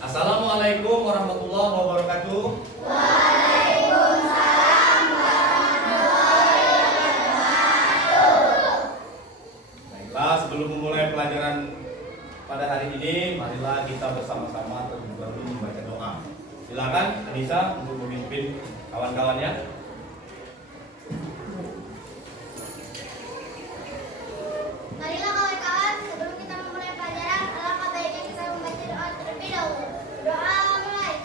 Assalamualaikum warahmatullahi wabarakatuh. Waalaikumsalam warahmatullahi wabarakatuh. Baiklah, sebelum memulai pelajaran pada hari ini, marilah kita bersama-sama terlebih dahulu membaca doa. Silakan Anissa untuk memimpin kawan-kawannya. Marilah kawan-kawan, sebelum kita memulai pelajaran, alangkah baiknya kita membaca doa terlebih dahulu. Doa mulai.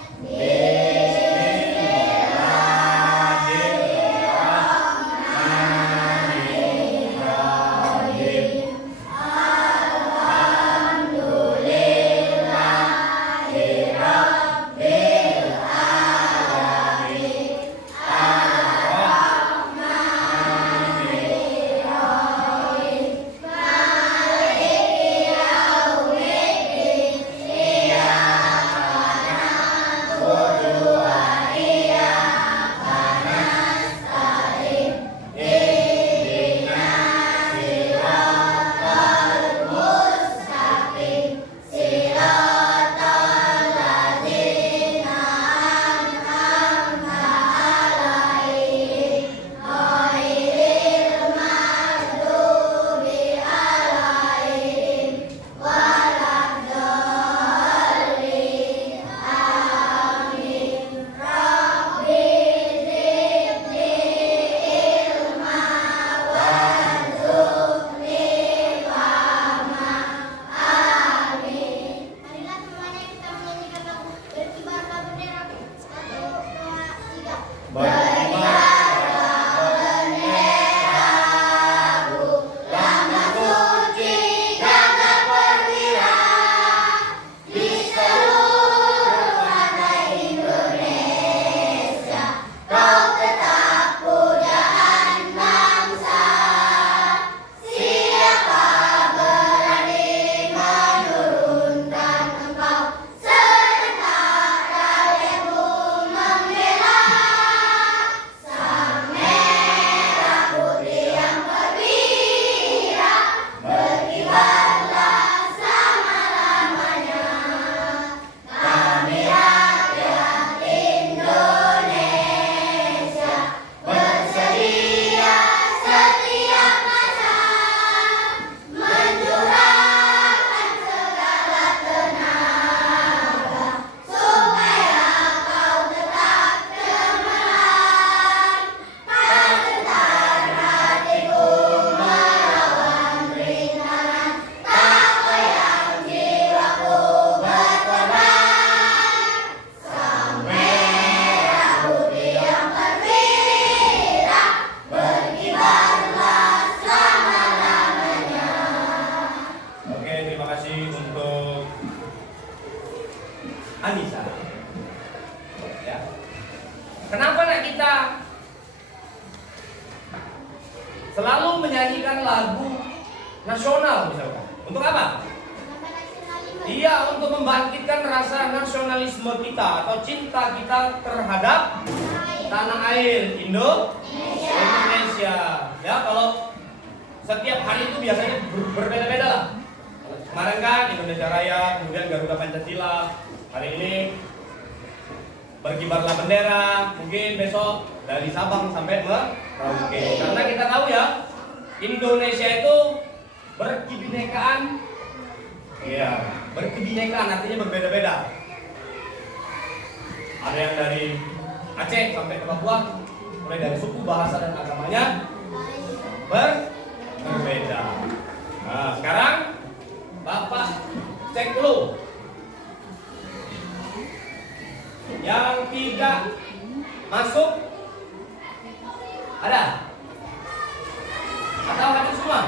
Marilah semuanya kita menyanyikan lagu Berkibarlah Bendera. 1, 2, 3. Oke, terima kasih untuk Anissa. Ya. Kenapa nak kita selalu menyanyikan lagu nasional misalkan? Untuk apa? Iya, untuk membangkitkan rasa nasionalisme kita atau cinta kita terhadap tanah air Indonesia. Ya, kalau setiap hari itu biasanya berbeda-beda lah. Kemarin kan Indonesia Raya, kemudian Garuda Pancasila. Hari ini Berkibarlah Bendera. Mungkin besok dari Sabang sampai Merauke. Karena kita tahu ya, Indonesia itu berkebinekaan. Iya, berkebinekaan artinya berbeda-beda. Ada yang dari Aceh sampai ke Papua, mulai dari suku, bahasa dan agamanya berbeda. Nah, sekarang Bapak cek dulu. Yang 3 masuk ada? Atau hadir semua?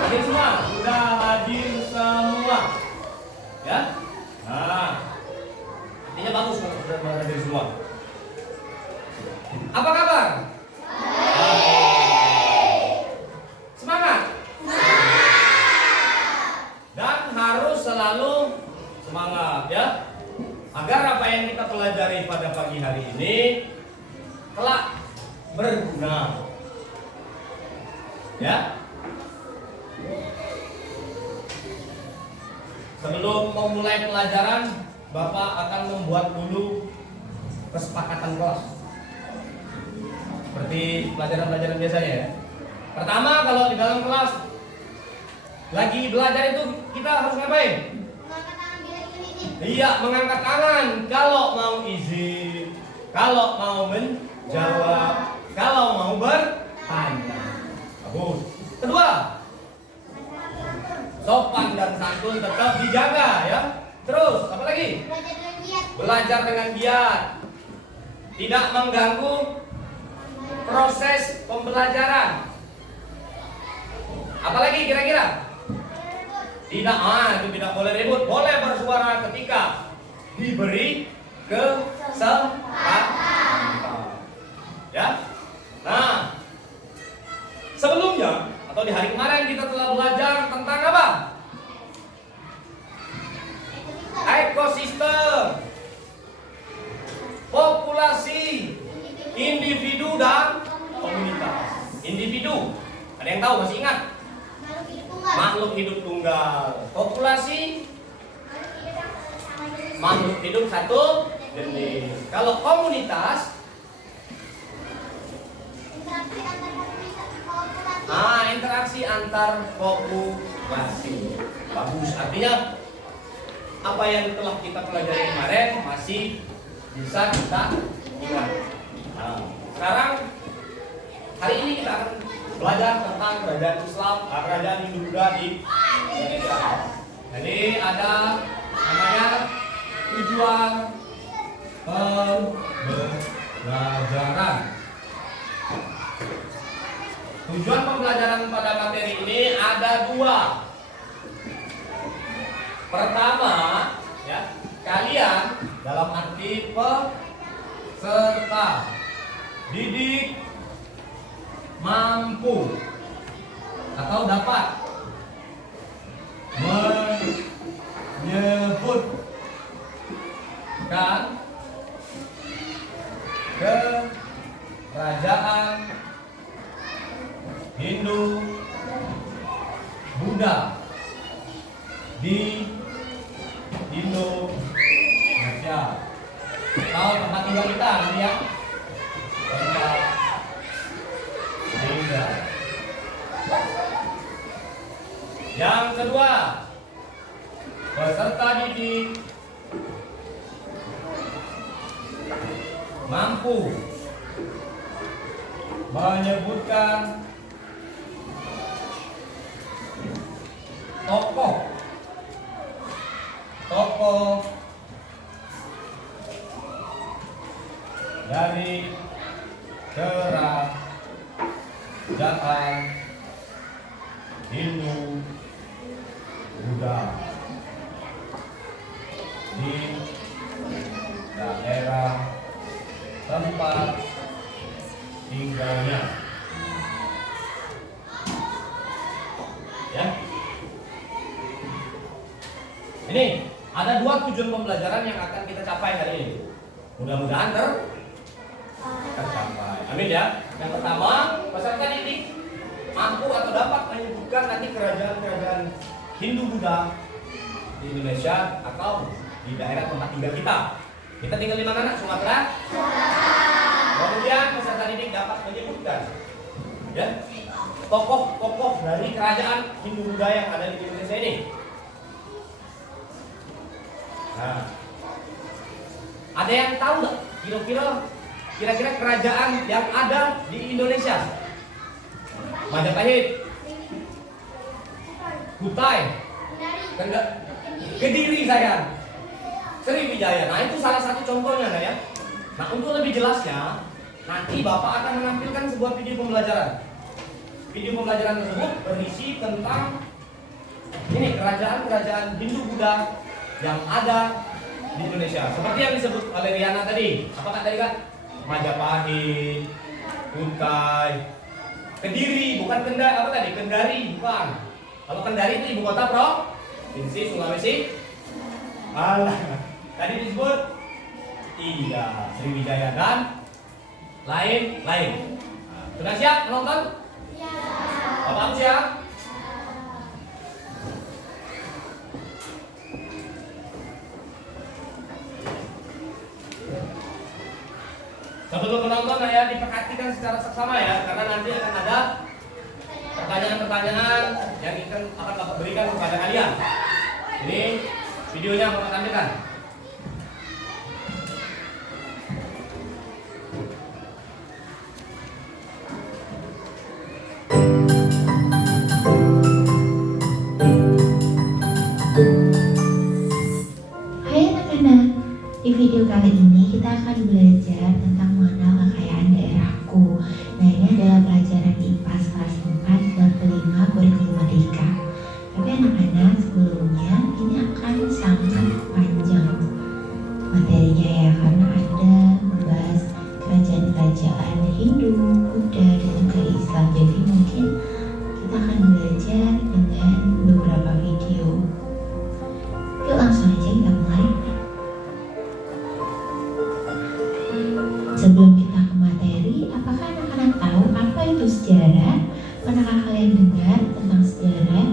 Hadir semua? Sudah hadir semua? Ya? Nah, artinya bagus kalau sudah hadir semua. Apa kabar? Semangat? Dan harus selalu semangat ya, agar apa yang kita pelajari pada pagi hari ini kelak berguna. Ya. Sebelum memulai pelajaran, Bapak akan membuat dulu kesepakatan kelas. Seperti pelajaran-pelajaran biasanya ya. Pertama, kalau di dalam kelas lagi belajar itu kita harus ngapain? Mengangkat tangan bila ingin izin. Iya, mengangkat tangan kalau mau izin, kalau mau menjawab, kalau mau bertanya. Bagus. Kedua, sopan dan santun tetap dijaga ya. Terus, apa lagi? Belajar dengan giat. Belajar dengan giat. Tidak mengganggu proses pembelajaran. Apalagi kira-kira? Tidak, itu tidak boleh ribut. Boleh bersuara ketika diberi kesempatan. Ya. Nah, sebelumnya atau di hari kemarin kita telah belajar tentang apa? Ekosistem, populasi, individu dan komunitas. Individu, ada yang tahu, masih ingat? Makhluk hidup tunggal. Makhluk hidup tunggal. Populasi, makhluk hidup satu jenis. Kalau komunitas, Interaksi antar populasi. interaksi antar populasi. Bagus, artinya apa yang telah kita pelajari kemarin masih bisa kita ingat. Nah, sekarang hari ini kita akan belajar tentang kerajaan Islam, kerajaan Hindu-Buddha di Indonesia. Jadi ada namanya tujuan pembelajaran. Tujuan pembelajaran pada materi ini ada dua. Pertama, ya, kalian dalam arti peserta didik mampu atau dapat menyebutkan kerajaan Hindu Buddha di Indonesia atau tempat tinggal kita nanti ya, tempat tinggal. Yang kedua, peserta didik mampu menyebutkan tokoh dari kerajaan Hindu Buddha di daerah tempat tinggalnya. Ya. Ini ada dua tujuan pembelajaran yang akan kita capai hari ini. Mudah-mudahan tercapai. Amin ya. Yang pertama, peserta didik mampu atau dapat menyebutkan nanti kerajaan-kerajaan Hindu Buddha di Indonesia atau di daerah tempat tinggal kita. Kita tinggal di mana, nak? Sumatera? Kemudian peserta didik dapat menyebutkan ya tokoh-tokoh dari kerajaan Hindu Buddha yang ada di Indonesia ini. Nah, ada yang tahu nggak kira-kira kerajaan yang ada di Indonesia? Majapahit, Kutai, Kediri sayang, Sriwijaya. Nah itu salah satu contohnya ya. Nah untuk lebih jelasnya nanti Bapak akan menampilkan sebuah video pembelajaran. Video pembelajaran tersebut berisi tentang ini kerajaan-kerajaan Hindu Buddha yang ada di Indonesia. Seperti yang disebut oleh Riana tadi. Apa kak tadi kak? Majapahit, Kutai, Kediri, bukan Kendari. Apa tadi? Kendari, bukan. Kalau Kendari itu ibu kota provinsi Sulawesi. Alah, tadi disebut iya Sriwijaya dan lain-lain. Nah, sudah siap menonton? Bapak siap? Sebelum menonton ya diperhatikan secara seksama ya, karena nanti akan ada pertanyaan-pertanyaan yang akan Bapak berikan kepada kalian. Ini videonya Bapak tampilkan. Hai anak-anak, di video kali ini kita akan belajar tentang mengenal kekayaan daerahku. Nah, ini adalah pelajaran IPA kelas 4 bab 5 kurikulum merdeka. Tapi anak-anak, sebelumnya ini akan sangat panjang materinya ya, karena ada membahas kerajaan-kerajaan Hindu, Buddha, dan juga Islam. Jadi mungkin kita akan belajar dengan beberapa video. Yuk langsung aja kita mulai. Sebelum kita ke materi, apakah anak-anak tahu apa itu sejarah? Pernahkah kalian dengar tentang sejarah?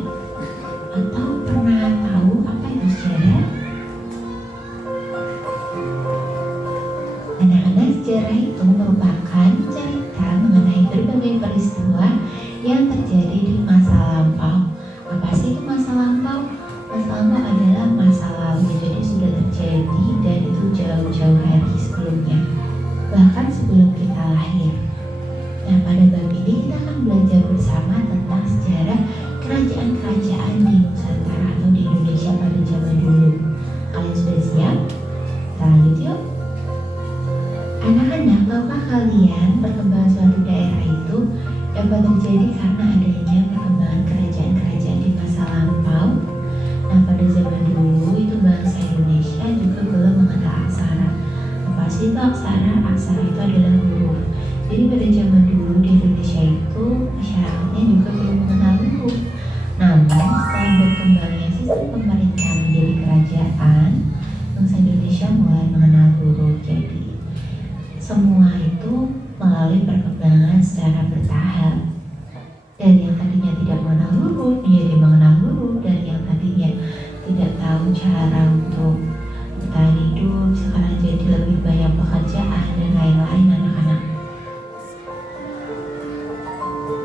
Atau pernah tahu apa itu sejarah? Anak-anak, sejarah itu merupakan cerita mengenai berbagai peristiwa yang terjadi di masa lampau. Apa sih itu masa lampau? Masa lampau adalah masa lalu, jadi sudah terjadi dan itu jauh-jauh hari sebelumnya, bahkan sebelum kita lahir. Nah, pada bab ini kita akan belajar bersama tentang sejarah kerajaan-kerajaan di Nusantara atau di Indonesia pada zaman dulu. Kalian sudah siap? Kita lanjut yuk. Anak-anak, tahukah kalian perkembangan suatu daerah itu dapat terjadi karena adanya perkembangan kerajaan-kerajaan di masa lampau? Nah, pada zaman dulu itu bangsa Indonesia juga belum mengenal aksara. Apa sih itu aksara? Aksara itu adalah huruf. Jadi pada zaman dulu di Indonesia itu masyarakatnya juga belum mengenal huruf. Namun setelah berkembangnya sistem pemerintahan menjadi kerajaan, bangsa Indonesia mulai mengenal huruf. Jadi semua itu melalui perkembangan secara bertahap. Dari yang tadinya tidak mengenal huruf menjadi mengenal huruf, dari yang tadinya tidak tahu cara untuk bertahan hidup sekarang jadi lebih banyak pekerjaan dan lain-lain.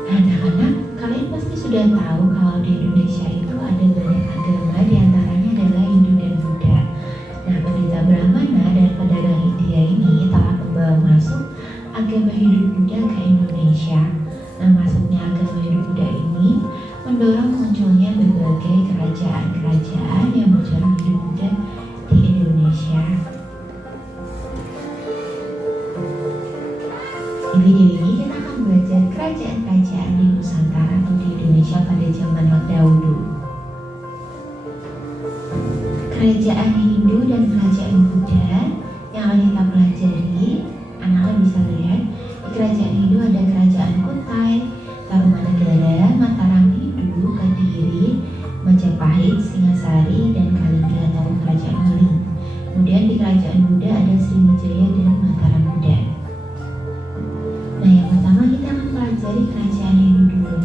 Anak-anak, kalian pasti sudah tahu kalau di Indonesia itu ada banyak agama, diantaranya adalah Hindu dan Buddha. Nah, pendeta Brahmana dan pedagang India ini telah membawa masuk agama Hindu Buddha ke Indonesia. Nah, masuknya agama Hindu Buddha ini mendorong munculnya berbagai kerajaan-kerajaan yang berjalan Hindu Buddha di Indonesia. Di video ini kita akan belajar kerajaan-kerajaan di Nusantara atau di Indonesia pada zaman dahulu. Kerajaan Hindu dan kerajaan Buddha yang akan kita pelajari, anak-anak bisa lihat di kerajaan Hindu ada kerajaan Kutai, Tarumanegara, Mataram Hindu, Kediri, Majapahit, Singasari, dan Kalingga atau kerajaan Wali. Kemudian di kerajaan Buddha ada Sriwijaya dan Mataram Buddha. Nah, yang pertama kita akan pelajari kerajaan Hindu dulu.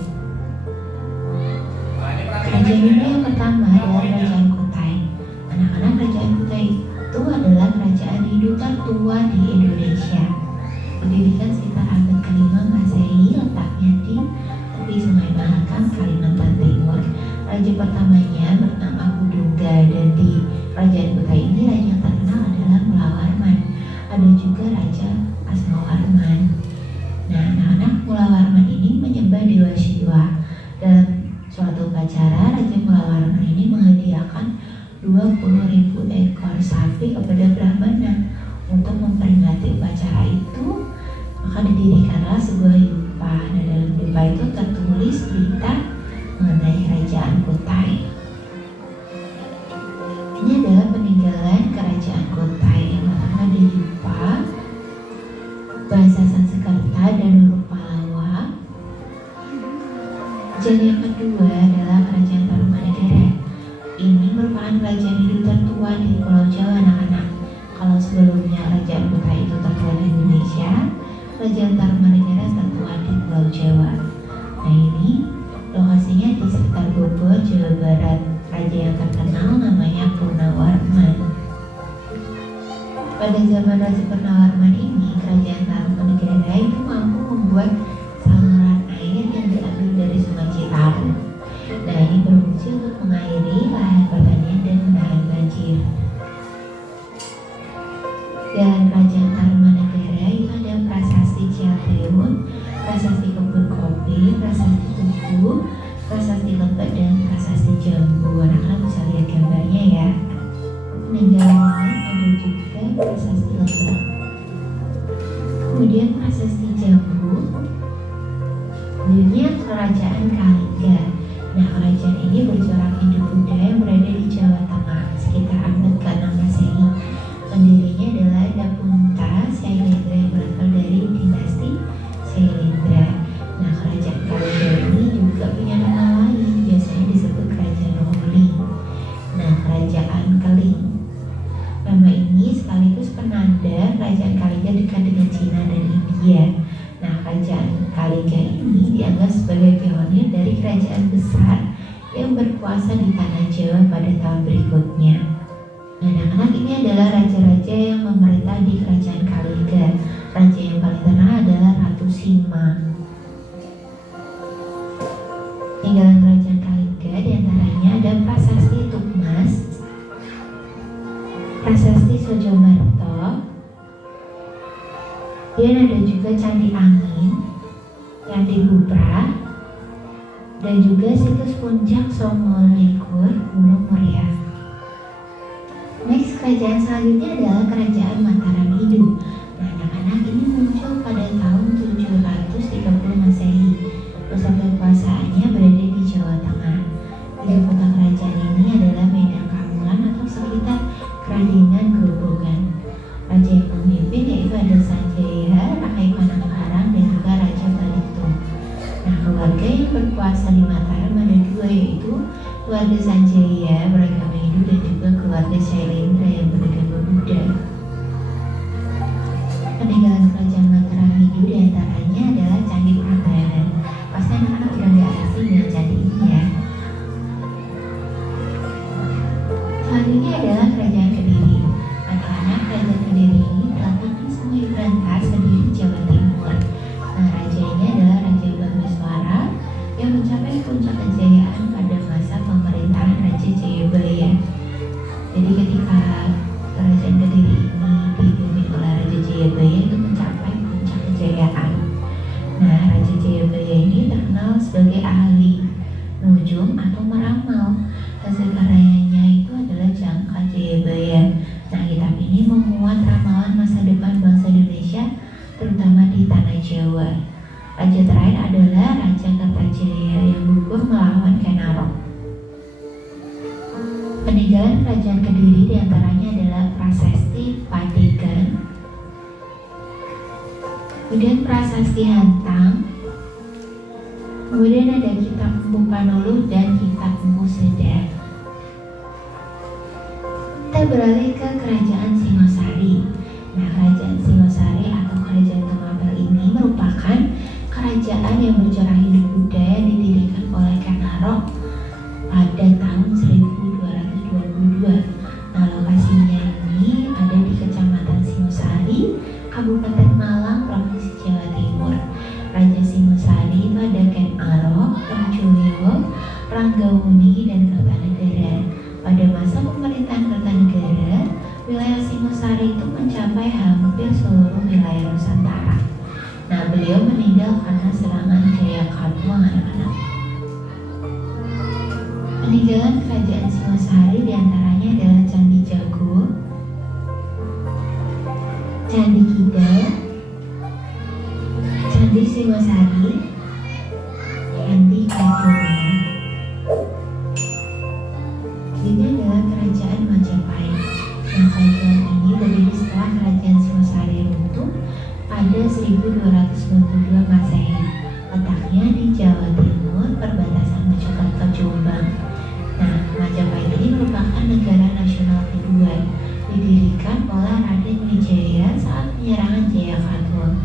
Kerajaan Hindu yang pertama adalah kerajaan Kutai. Anak-anak, kerajaan Kutai itu adalah kerajaan Hindu tertua di Indonesia. Didirikan sekitar abad ke-5 Masehi, letaknya di tepi Sungai Mahakam, Kalimantan Timur. Raja pertamanya bernama Hudungga, dan di kerajaan Kutai ini raja yang terkenal adalah Mulawarman. Ada juga Raja Asmawarman. Nah, anak-anak, Mulawarman ini menyembah Dewa Siwa. Dalam suatu upacara, Raja Mulawarman ini menghadiahkan 20.000 ekor sapi kepada Brahmana. Untuk memperingati upacara itu, maka didirikanlah sebuah yupa. Nah, dalam yupa itu tertulis berita mengenai kerajaan Kutai. Ini adalah peninggalan kerajaan Kutai. Yang pertama ada yupa, bahasa Sanskerta dan huruf Palawa. Dan yang kedua adalah kerajaan Tarumanegara. Ini merupakan kerajaan Hindu tertua di Pulau Jawa, anak-anak. Kalau sebelumnya kerajaan Kutai itu tertua di Indonesia, kerajaan Tarumanegara tertua di Pulau Jawa. Nah, ini lokasinya di sekitar Bogor, Jawa Barat. Raja yang terkenal namanya Purnawarman. Pada zaman Raja Purnawarman ini, kerajaan Tarumanegara itu mampu membuat saluran air yang diambil dari Sungai Citarum. Nah, ini berfungsi untuk mengairi lahan pertanian dan menahan banjir. Jalan Kerajaan Tarumanegara itu ada Prasasti Ciateun, Prasasti Kebun Kopi, Prasasti Tugu, Prasasti Lebet, dan Prasasti Jambu. Anak-anak bisa lihat gambarnya ya. Peninggalan ada juga Prasasti Lebet. Kemudian Prasasti Jambu, dulunya Kerajaan Kalingga. Nah, kerajaan ini bercorak Hindu-Buddha yang berada di Jawa Tengah sekitar abad ke-6 Masehi. Pendirinya adalah Dapunta Syailendra yang berasal dari dinasti Syailendra. Nah, kerajaan Kalingga ini juga punya nama lain, biasanya disebut Kerajaan Holi. Nah, Kerajaan Keling. Nama ini sekaligus penanda Kerajaan Kalingga dekat dengan Cina dan India. Nah, Kerajaan Kalingga ini dianggap sebagai pionir dari kerajaan besar yang berkuasa di tanah Jawa pada tahun berikutnya. Nah, anak-anak, ini adalah raja-raja yang memerintah di Kerajaan Kalingga. Raja yang paling terkenal adalah Ratu Sima. Peninggalan Kerajaan Kalingga diantaranya ada Prasasti Tukmas, Prasasti Sojomerto, dan ada juga Candi Angin, Candi Bubra, dan juga situs puncak Somolikur, Gunung Muria. Next, kerajaan selanjutnya adalah Kerajaan Mataram Hidup. Nah, anak-anak, ini muncul pada tahun 730 Masehi. Pusat kekuasaannya berada di Jawa Tengah. Ibu kota kerajaan ini adalah Medan Kamulan atau sekitar Keradenan Grobogan. Raja yang memimpin yaitu ada Sanjaya, Rakai Panangkarang, dan juga Raja Balitung. Nah, keluarga yang berkuasa di Mataram ada dua, yaitu keluarga Sanjaya beragama Hindu dan juga keluarga Syailendra yang beragama Buddha. Peninggalan Kerajaan Mataram Hindu diantaranya adalah Candi Prambanan. Pasti anak-anak udah gak asing dengan candi ini ya. Selanjutnya adalah Kerajaan Kediri. Anak-anak, Kerajaan Kediri ini terletak di Sungai Brantas, Kediri, Jawa Timur. Nah, raja ini adalah Raja Bambaswara yang mencapai puncak kejayaan pada masa pemerintahan Raja Jayabaya. Jadi ketika Kerajaan Kediri ini dipimpin oleh Raja Jayabaya itu mencapai puncak kejayaan. Nah, Raja Jayabaya ini terkenal sebagai ahli nujum atau meramal. Hasil karyanya itu adalah Jangka Jayabaya. Nah, kitab ini memuat ramalan masa depan bangsa Indonesia, terutama di tanah Jawa. Raja terakhir adalah Raja Kertajaya yang gugur melawan Kenarok. Peninggalan Kerajaan Kediri diantaranya adalah Prasasti Padegan, kemudian Prasasti Hantang, kemudian ada Kitab Empu Panuluh dan Kitab Empu Sedar. Kita beralih ke Kerajaan Singosari. Nah, Kerajaan Singosari atau Kerajaan Tumapel ini merupakan kerajaan yang bercorak Hindu-Buddha yang didirikan oleh Kenarok pada tahun 1222. Nah, lokasinya ini ada di Kecamatan Singosari, Kabupaten Malang, Provinsi Jawa Timur. Raja Singosari itu ada Ken Arok, Pangculio, Ranggawuni, dan Kertanegara. Pada masa pemerintahan Kertanegara, wilayah Singosari itu mencapai hampir seluruh wilayah Nusantara. Nah, beliau meninggal karena serangan Jayakatwang, anak-anak. Peninggalan Kerajaan Singosari diantaranya adalah Candi Jago, Candi Kidal, Candi Singosari, Candi Kajomo. Ini adalah Kerajaan Majapahit. Nah, kerajaan ini berdiri setelah Kerajaan Singosari runtuh pada 1292 Masehi. Letaknya di Jawa Timur, perbatasan Mojokerto, Jombang. Nah, Majapahit ini merupakan negara nasional kedua, didirikan oleh Raden Wijaya saat penyerangan Jayakatwang.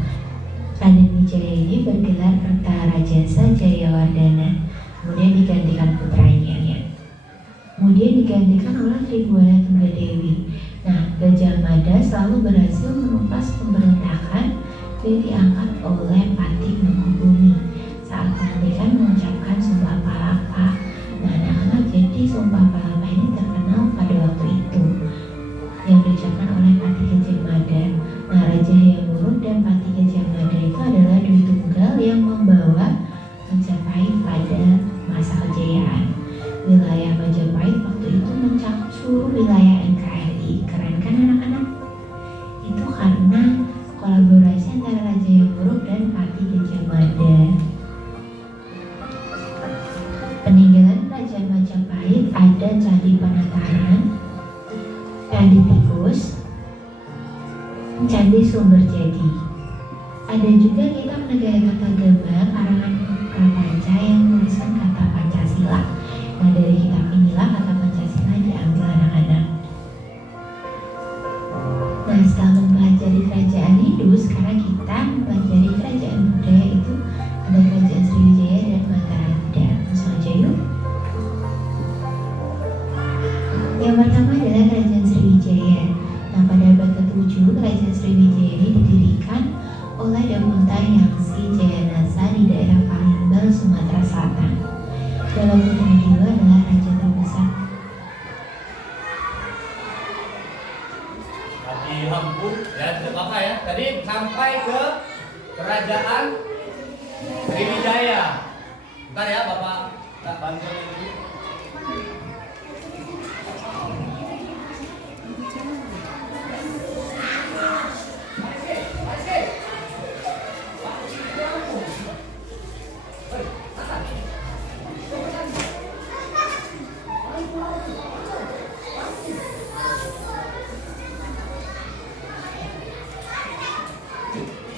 Raden Wijaya ini bergelar Kertarajasa Jayawardana, kemudian digantikan putranya ya. Kemudian digantikan oleh Tribhuwana Tunggadewi. Nah, Gajah Mada selalu berhasil menumpas pemberontakan diangkat oleh Pati Mangkubumi saat pemilikan mengucapkan Sumpah Palapa. Nah, anak-anak, jadi Sumpah Palapa ini terkenal pada waktu itu yang diucapkan oleh Pati Gajah Mada. Nah, Raja Hayam dan Pati Gajah Mada itu adalah dui tunggal yang membawa Majapahit pada masa kejayaan. Wilayah Majapahit waktu itu mencakup seluruh wilayah NKRI. Keren kan anak-anak? Itu karena kolaborasi antara Raja Hayam dan Pati Gajah Mada. Peninggalan Kerajaan Majapahit ada Candi Penataran, Candi Tikus, Candi Sumber Jadi. Ada juga kitab Negara Kertagama karangan Prapanca yang menuliskan kata Pancasila. Nah, dari kitab inilah kata Pancasila diambil anak-anak. Nah, setelah mempelajari kerajaan Hindu, sekarang kita mempelajari kerajaan Buddha, yaitu ada kerajaan Sriwijaya dan Mataram Buddha. Langsung aja yuk. Yang pertama adalah kerajaan Sriwijaya. Nah, pada abad ke-7, kerajaan Sriwijaya ini didirikan oleh Dapunta Yangsi Jayanasa di daerah Palembang, Sumatera Selatan. Balaputra II adalah raja terbesar. Tadi lampu, ya tidak apa-apa ya. Tadi sampai ke kerajaan Sriwijaya. Bentar ya Bapak, tak bantu dulu.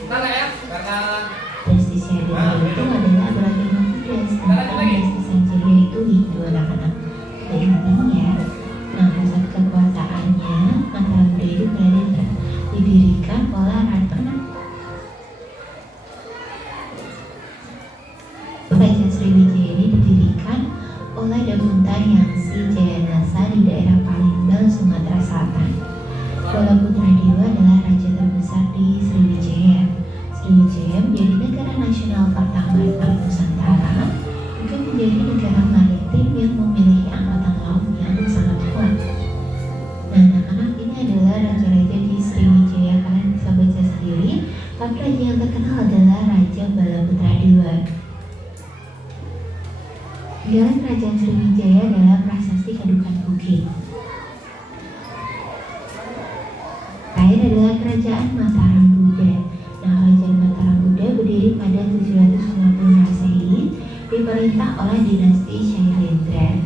Mana ya? Karena Dynasti Sadia itu adalah beragam Buddha, sedangkan Dynasti Sanjaya itu Hindu anak-anak. Baik artinya, nah pusat kekuasaannya antara Buddha itu berada didirikan oleh Kerajaan Sriwijaya ini didirikan oleh Dapunta Yangsi Jayanasa di daerah Palembang, Sumatera Selatan. Balaputra II adalah raja terbesar di Sriwijaya. Sriwijaya menjadi negara nasional pertama di Nusantara, juga menjadi negara maritim yang memiliki angkatan laut yang sangat kuat. Nah, anak-anak, ini adalah raja-raja di Sriwijaya. Kalian bisa baca sendiri, tapi raja yang terkenal adalah Raja Balaputra II. Peninggalan kerajaan Sriwijaya adalah prasasti Kedukan Bukit. Terakhir adalah kerajaan Mataram Buddha. Nah, kerajaan Mataram Buddha berdiri pada 750 Masehi, diperintah oleh dinasti Shailendra.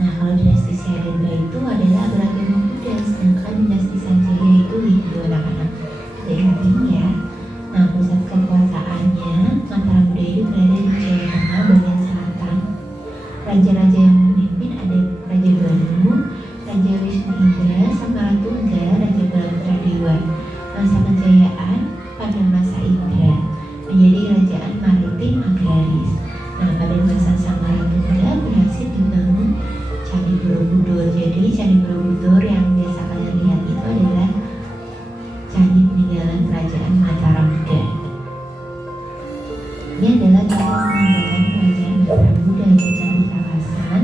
Nah, kalau dinasti Shailendra itu adalah beragama Buddha, sedangkan dinasti Sanjaya itu Hindu anak-anak. Jadi artinya, nah pusat kekuasaannya Mataram Buddha itu berada di Jawa Tengah bagian selatan. Raja-raja yang memimpin ada Raja Banu, Raja Wisnu Indra, Samaratungga, Raja Balaputra II. Masa kejayaan pada masa Indra menjadi kerajaan maritim agraris. Nah, pada masa Samaratungga berhasil dibangun Candi Borobudur. Jadi Candi Borobudur yang biasa kalian lihat itu adalah candi peninggalan kerajaan Mataram Buddha. Ini adalah candi peninggalan kerajaan Mataram Buddha, ada Candi Kalasan,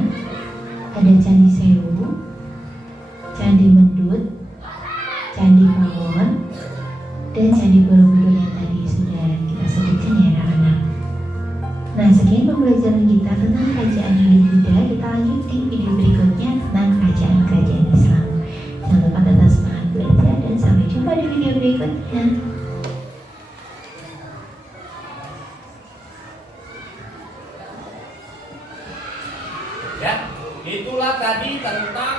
ada Candi Sewu, Candi Mendut, Candi Pawon, dan Candi Borobudur yang tadi sudah kita sebutkan ya anak-anak. Nah, sekian pembelajaran kita tentang kerajaan Hindu Buddha. Kita lanjutin video berikutnya tentang kerajaan-kerajaan Islam. Jangan lupa tetap semangat belajar dan sampai jumpa di video berikutnya. ya, itulah tadi tentang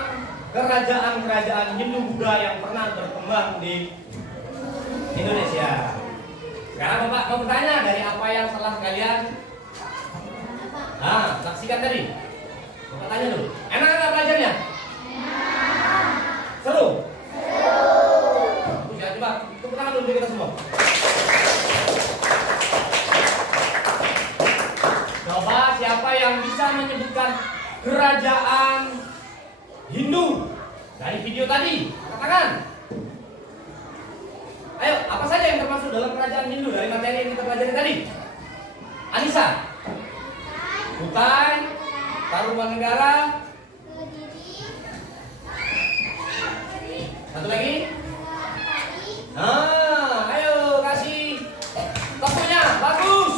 kerajaan-kerajaan Hindu Buddha yang pernah berkembang di Indonesia. Sekarang Bapak mau bertanya dari apa yang telah kalian saksikan tadi. Bapak tanya dulu, enak nggak belajarnya? Seru? Bagus ya, coba tepuk tangan dulu kita semua. Coba siapa yang bisa menyebutkan kerajaan Hindu dari video tadi? Katakan. Ayo, apa saja yang termasuk dalam kerajaan Hindu dari materi yang kita pelajari tadi? Anissa, Kutai, Tarumanegara, satu lagi? Nah, ayo kasih tokonya, bagus.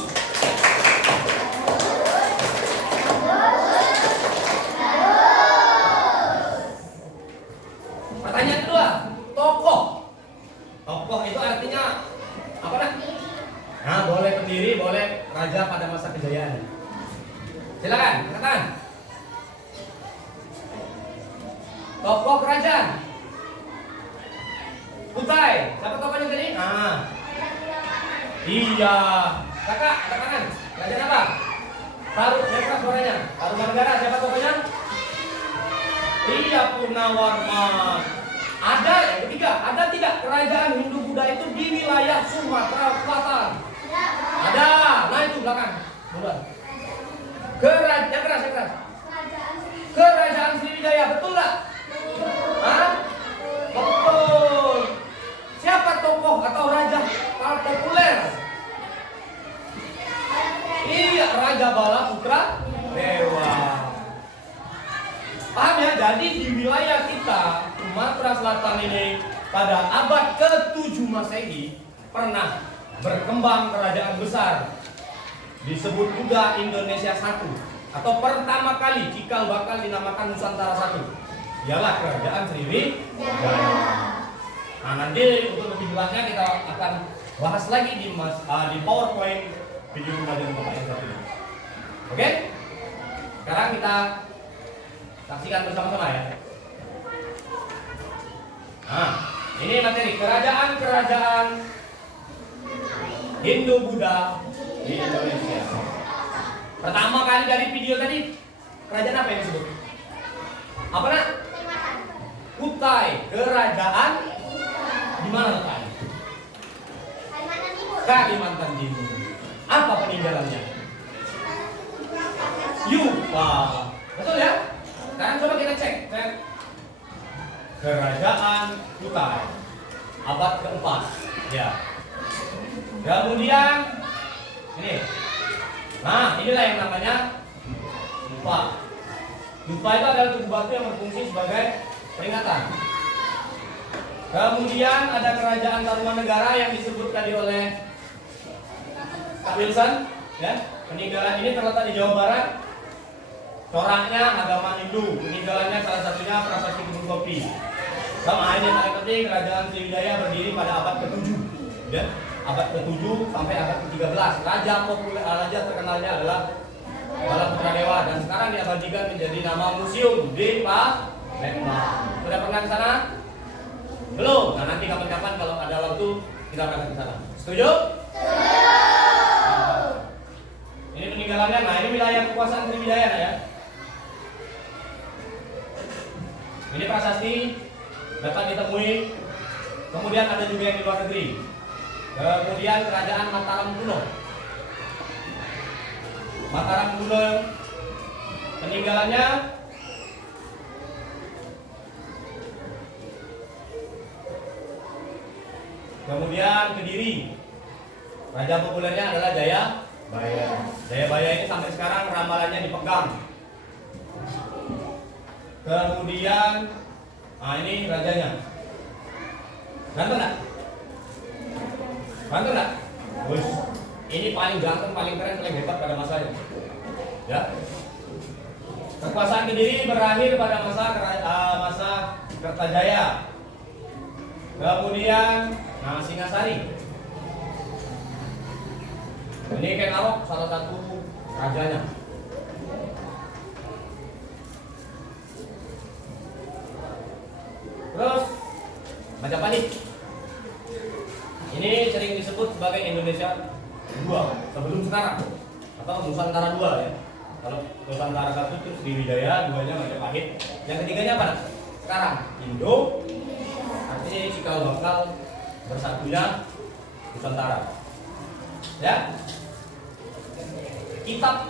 Pertanyaan kedua, tokoh. Tokoh itu artinya apa nak? Nah, boleh pendiri, boleh raja pada masa kejayaan. Silakan, katakan. Tokoh kerajaan. Kutai, siapa tokohnya tadi? Nah, iya. Kakak, katakan. Kerajaan apa? Keras suaranya. Tarumanegara, siapa tokohnya? Iya, Purnawarma. Ada yang ketiga, ada tidak kerajaan Hindu Buddha itu di wilayah Sumatera Selatan? Ada. Nah itu belakang. Bukan. Keras. Kerajaan Sriwijaya, betul nggak? Hah? Betul. Siapa tokoh atau raja populer? Iya, Raja Bala Putra Dewa. Paham ya? Jadi di wilayah kita Sumatera Selatan ini pada abad ke-7 Masehi pernah berkembang kerajaan besar. Disebut juga Indonesia Satu atau pertama kali cikal bakal dinamakan Nusantara Satu. Ialah kerajaan Sriwijaya. Nah, nanti untuk lebih jelasnya kita akan bahas lagi di PowerPoint video pembelajaran Bapak yang satu ini. Oke? Sekarang kita saksikan bersama-sama ya. Nah, ini materi kerajaan-kerajaan Hindu Buddha di Indonesia. Pertama kali dari video tadi, kerajaan apa yang disebut? Apa nak? Kutai, kerajaan di mana letaknya? Kalimantan Timur. Apa peninggalannya? Yupa. Betul ya? Sekarang coba kita cek. Kerajaan Kutai abad ke-4. Ya. Kemudian ini. Nah, inilah yang namanya Yupa. Yupa itu adalah tubuh batu yang berfungsi sebagai peringatan. Kemudian ada kerajaan Tarumanegara yang disebut tadi oleh Kak Wilson, ya. Peninggalan ini terletak di Jawa Barat. Coraknya agama Hindu, peninggalannya salah satunya prasasti Gunung Kopi. Sama ini yang paling penting, kerajaan Sriwijaya berdiri pada abad ke-7, ya. Abad ke-7 sampai abad ke-13. Raja terkenalnya adalah Bala Putra Dewa dan sekarang diabadikan menjadi nama museum di Palembang. Sudah pernah ke sana? Belum. Nah, nanti kapan-kapan kalau ada waktu kita akan ke sana. Setuju? Ini peninggalannya. Nah, ini wilayah kekuasaan Sriwijaya ya. Ini prasasti dapat ditemui. Kemudian ada juga yang di luar negeri. Kemudian kerajaan Mataram kuno. Mataram kuno peninggalannya kemudian Kediri. Raja populernya adalah Jayabaya. Jayabaya ini sampai sekarang ramalannya dipegang. Kemudian ini rajanya. Ganteng nggak? Ganteng nggak? Ini paling ganteng, paling keren, paling hebat pada masanya. Ya. Kekuasaan Kediri berakhir pada masa Kertajaya. Kemudian Singasari. Ini Ken Arok salah satu rajanya. Terus Majapahit. Ini sering disebut sebagai Indonesia 2 sebelum sekarang atau Nusantara 2 ya. Kalau Nusantara 1 itu Sriwijaya, 2-nya Majapahit. Yang ketiganya apa? Sekarang Indo. Artinya ini cikal bakal bersatunya Nusantara. Ya. Kitab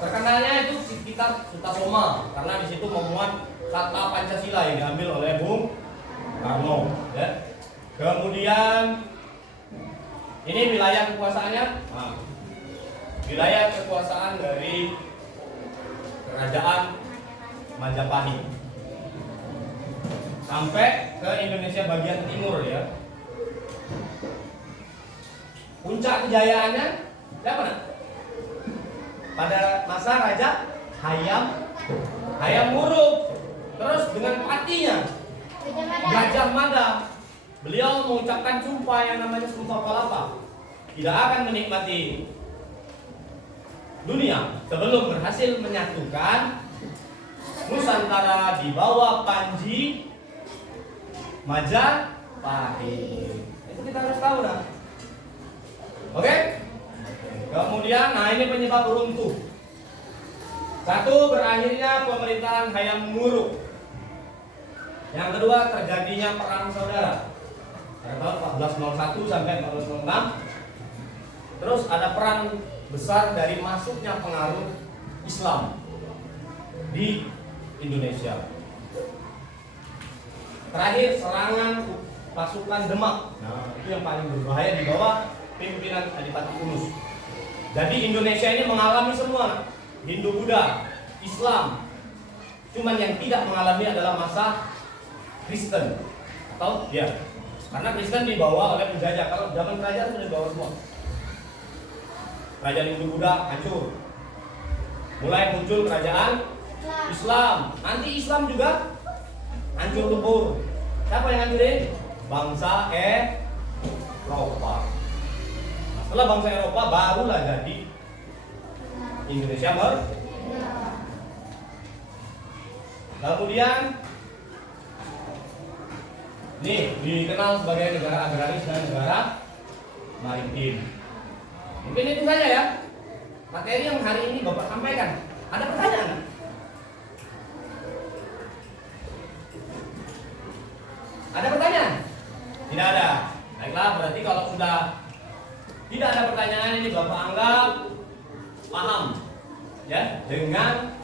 terkenalnya itu kitab Sutasoma karena di situ memuat kata Pancasila yang diambil oleh Bung Karno. Ya. Kemudian ini wilayah kekuasaannya. Nah, wilayah kekuasaan dari Kerajaan Majapahit sampai ke Indonesia bagian timur ya. Puncak kejayaannya siapa nak? Pada masa Raja Hayam Wuruk. Terus dengan patinya Gajah Mada, beliau mengucapkan sumpah yang namanya Sumpah Palapa. Tidak akan menikmati dunia sebelum berhasil menyatukan Nusantara di bawah Panji Majapahit. Itu kita harus tahu nah. Oke? Kemudian, nah ini penyebab runtuh. Satu, berakhirnya pemerintahan Hayam Wuruk. Yang kedua, terjadinya perang saudara. Tahun 1401 sampai 1406. Terus ada perang besar dari masuknya pengaruh Islam di Indonesia. Terakhir, serangan pasukan Demak. Nah, itu yang paling berbahaya di bawah pimpinan Adipati Unus. Jadi Indonesia ini mengalami semua, Hindu-Buddha, Islam. Cuman yang tidak mengalami adalah masa Kristen. Atau ya, karena Kristen dibawa oleh penjajah. Kalau zaman kerajaan sudah dibawa semua. Kerajaan Hindu-Buddha hancur. Mulai muncul kerajaan Islam. Nanti Islam juga hancur lebur. Siapa yang hancurin? Bangsa Eropa. Nah, setelah bangsa Eropa barulah jadi Indonesia Kemudian ini dikenal sebagai negara agraris dan negara maritim. Mungkin itu saja ya materi yang hari ini Bapak sampaikan. Ada pertanyaan? Ada pertanyaan? Tidak ada. Baiklah, berarti kalau sudah tidak ada pertanyaan ini Bapak anggap paham ya dengan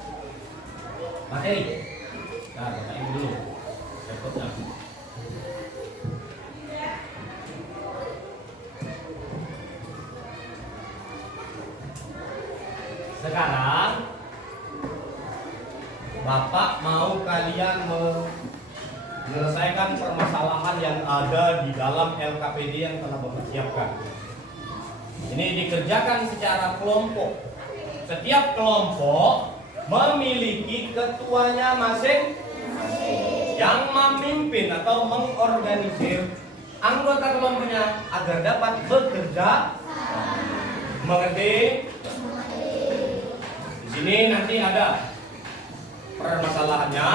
materi. Nah, Bapak ini dulu. Berikutnya. Sekarang Bapak mau kalian menyelesaikan permasalahan yang ada di dalam LKPD yang telah Bapak siapkan. Ini dikerjakan secara kelompok. Setiap kelompok memiliki ketuanya masing yang memimpin atau mengorganisir anggota kelompoknya agar dapat bekerja. Mengerti? Di sini nanti ada permasalahannya.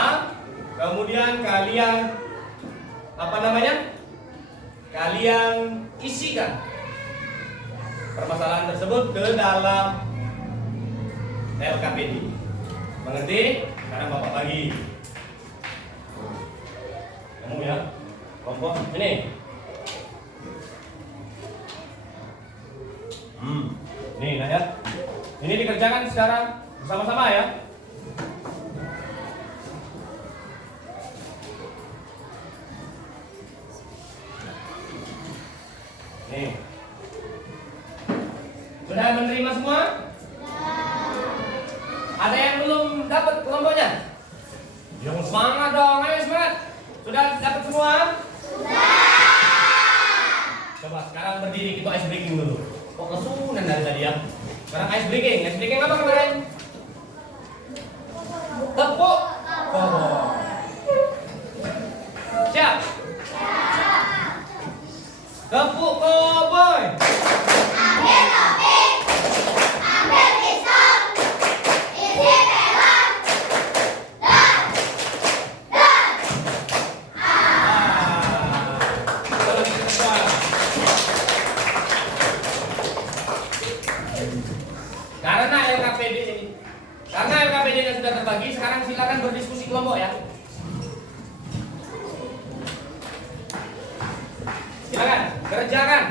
Kemudian kalian kalian isikan permasalahan tersebut ke dalam LKPD. Mengerti? Sekarang Bapak bagi. Kamu ya, kelompok ini. Nih, nah ya. Ini dikerjakan secara bersama-sama ya. Nih. Sudah menerima semua? Ada yang belum dapat kelompoknya? Yang semangat dong, ayo semangat. Sudah dapat semua? Sudah. Coba sekarang berdiri, kita ice breaking dulu. Kok lesunan dari tadi ya? Sekarang ice breaking. Ice breaking apa kemarin? Tepuk koboi. Siap? Siap. Tepuk koboi. Ambil topi, ambil pistol, isi pelan, Karena LKPD-nya sudah terbagi, sekarang silakan berdiskusi kelompok ya. Silakan kerjakan.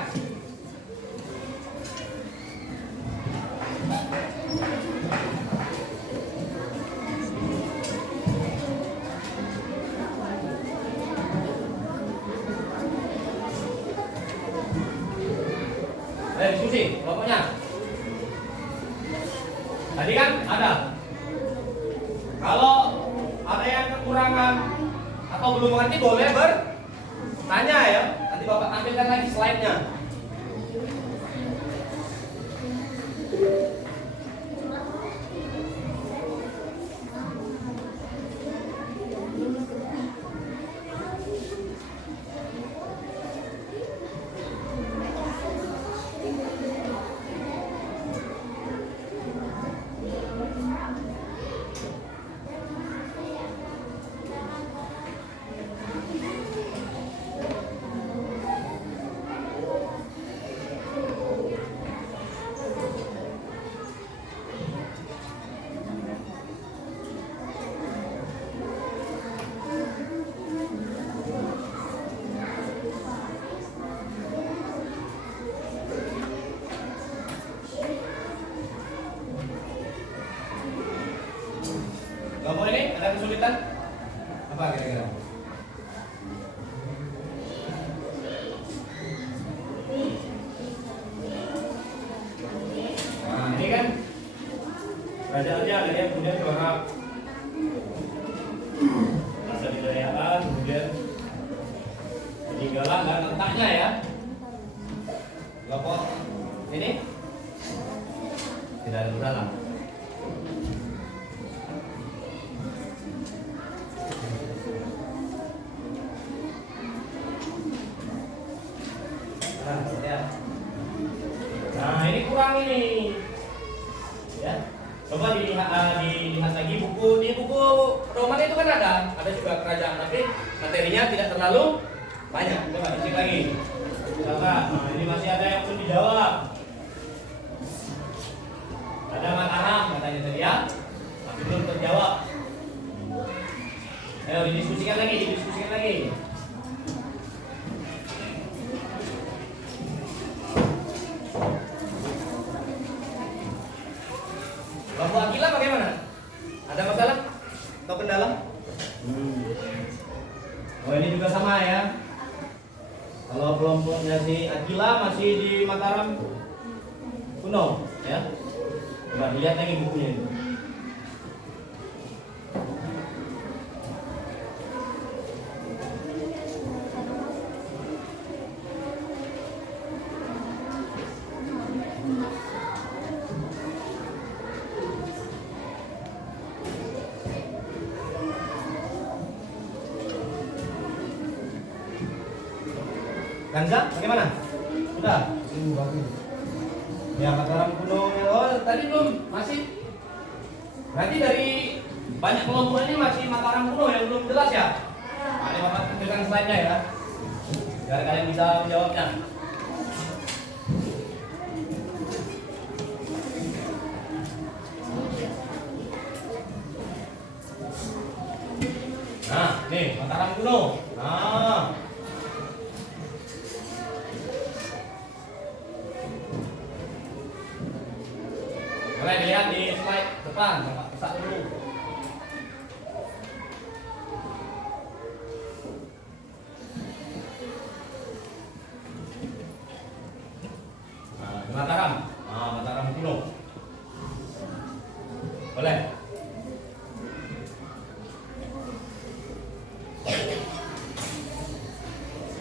diskusi kelompoknya. Tadi kan ada. Kalau ada yang kekurangan atau belum mengerti boleh bertanya ya. Nanti Bapak tampilkan lagi slide-nya. Kelompok ini ada kesulitan? Apa kira-kira? Nah ini kan kerajaannya ada yang kemudian berhak rasa dirayakan, kemudian peninggalan dan letaknya ya. Kelompok ini tidak ada masalah. Nah ini kurang ini, ya. Coba dilihat lagi buku di buku pedoman itu kan ada juga kerajaan, tapi materinya tidak terlalu banyak. Coba dicek lagi. Coba, nah ini masih ada yang belum dijawab. Ada Mataram katanya tadi ya, tapi belum terjawab. Ayo didiskusikan lagi. Kelompok Akila bagaimana? Ada masalah atau kendala? Oh ini juga sama ya. Kalau kelompoknya si Akila masih di Mataram kuno, ya. Coba lihat lagi bukunya itu. Ganza, bagaimana? Sudah? Ya, Mataram kuno. Oh, tadi belum, masih. Berarti dari banyak kelompok ini masih Mataram kuno yang belum jelas ya? Ada Bapak tunjukkan slide-nya ya. Biar kalian bisa menjawabnya. Nah, nih Mataram kuno. Nah. Boleh dilihat di slide depan, Bapak pesak dulu. Nah, Mataram. Nah, Mataram kuno. Boleh.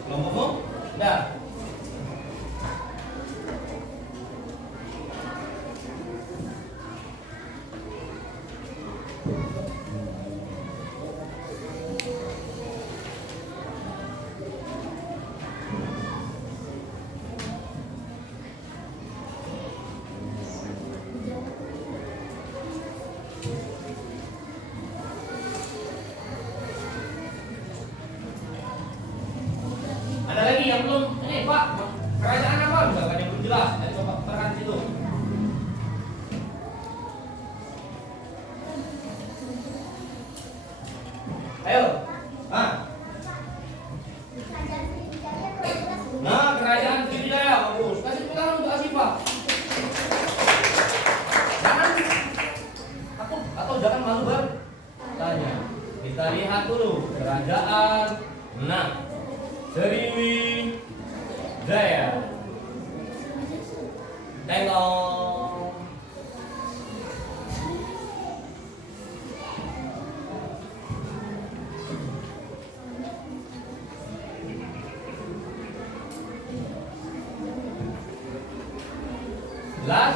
Kelompokmu? Sudah. Ada lagi yang belum? Ini Pak, kerajaan apa? Misalkan yang belum jelas, dari Bapak terangkan situ. Ayo, nah kerajaan Sriwijaya bagus. Kasih tepuk tangan untuk Asifa. Jangan takut atau jangan malu bertanya. Kita lihat dulu kerajaan. Nah, Sriwijaya. Tengok. Jelas?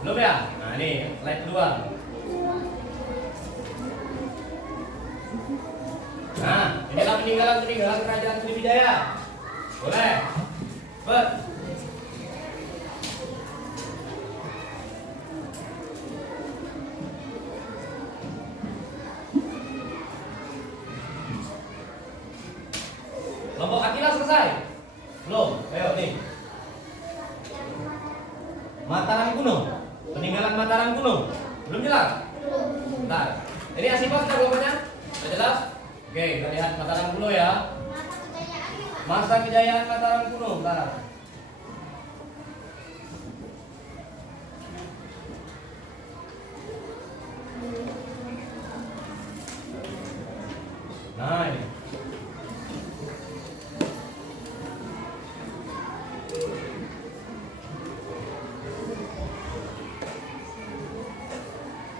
Belum ya? Nah ini slide kedua. Nah, inilah peninggalan kerajaan Sriwijaya. Boleh? Bet. Kelompok Atila selesai? Belum? Ayo nih. Mataram kuno. Peninggalan Mataram kuno. Belum jelas? Bentar. Ini Asifah sudah kelompoknya? Sudah jelas? Oke, kita lihat Mataram kuno ya. Masa kejayaan Mataram kuno. Bentar. Nah ini.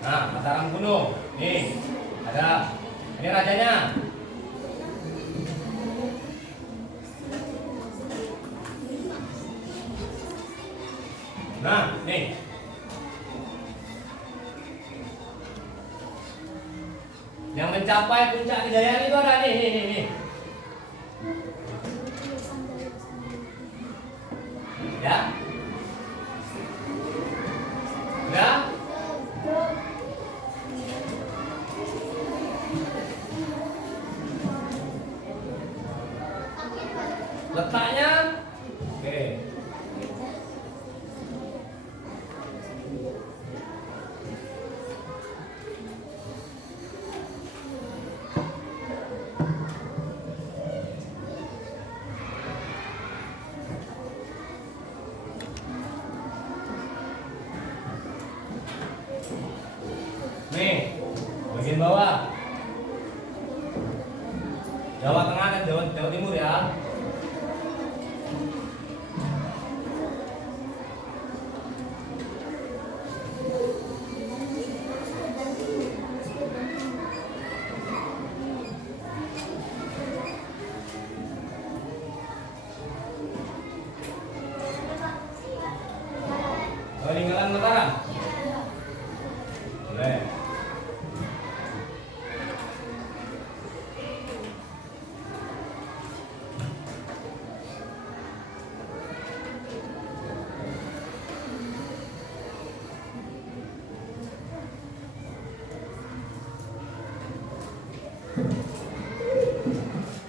Nah, Mataram kuno. Nih, ada. Ini rajanya. Nah, nih. Yang mencapai puncak kejayaan itu ada nih. Ya? Udah? Letaknya? Oke. Nih, bagian bawah. Jawa Tengah dan Jawa Timur ya. Peninggalan Mataram. Boleh.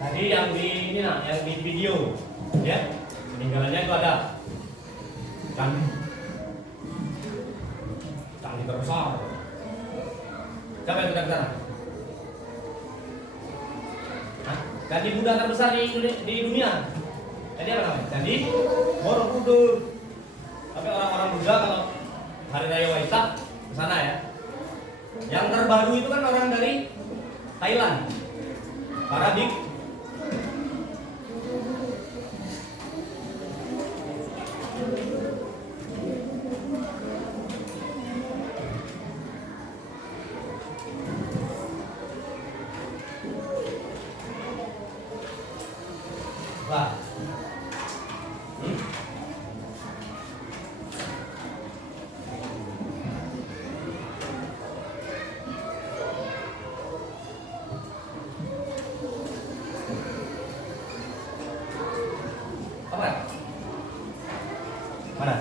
Tadi yang di ini nah, yang di video, ya peninggalannya itu ada candi terbesar. Siapa yang sudah ke sana? Hah? Candi Buddha terbesar di dunia. Jadi apa namanya? Candi Borobudur. Tapi orang-orang Buddha kalau hari raya Waisak ke sana ya. Yang terbaru itu kan orang dari Thailand. Para big. Wah. Apa? Mana?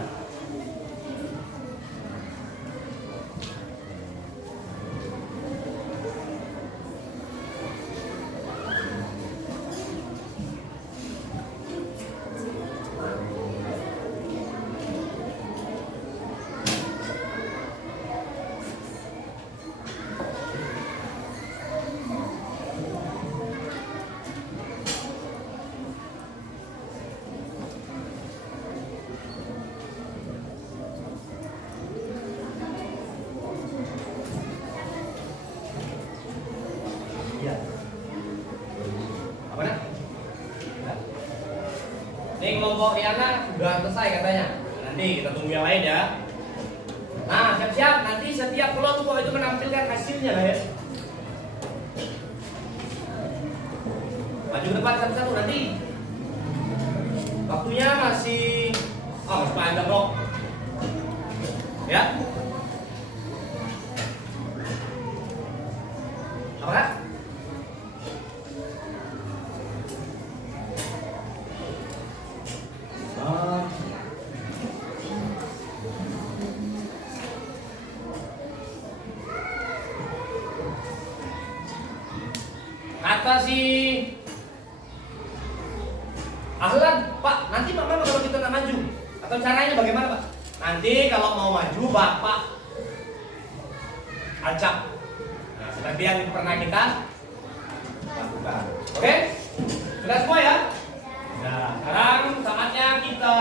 Iya. Apa nak? Ini kelompok Riana sudah selesai katanya. Nanti kita tunggu yang lain ya. Nah, siap-siap. Nanti setiap kelompok itu menampilkan hasilnya lah ya. Maju ke depan satu-satu nanti. Waktunya masih panjang bro. Ya. Apa? Kata si Ahlan, Pak, nanti Bapak kalau kita nggak maju atau caranya bagaimana Pak? Nanti kalau mau maju Bapak acak. Nah, seperti yang pernah kita lakukan. Oke? Sudah semua ya? Nah, sekarang saatnya kita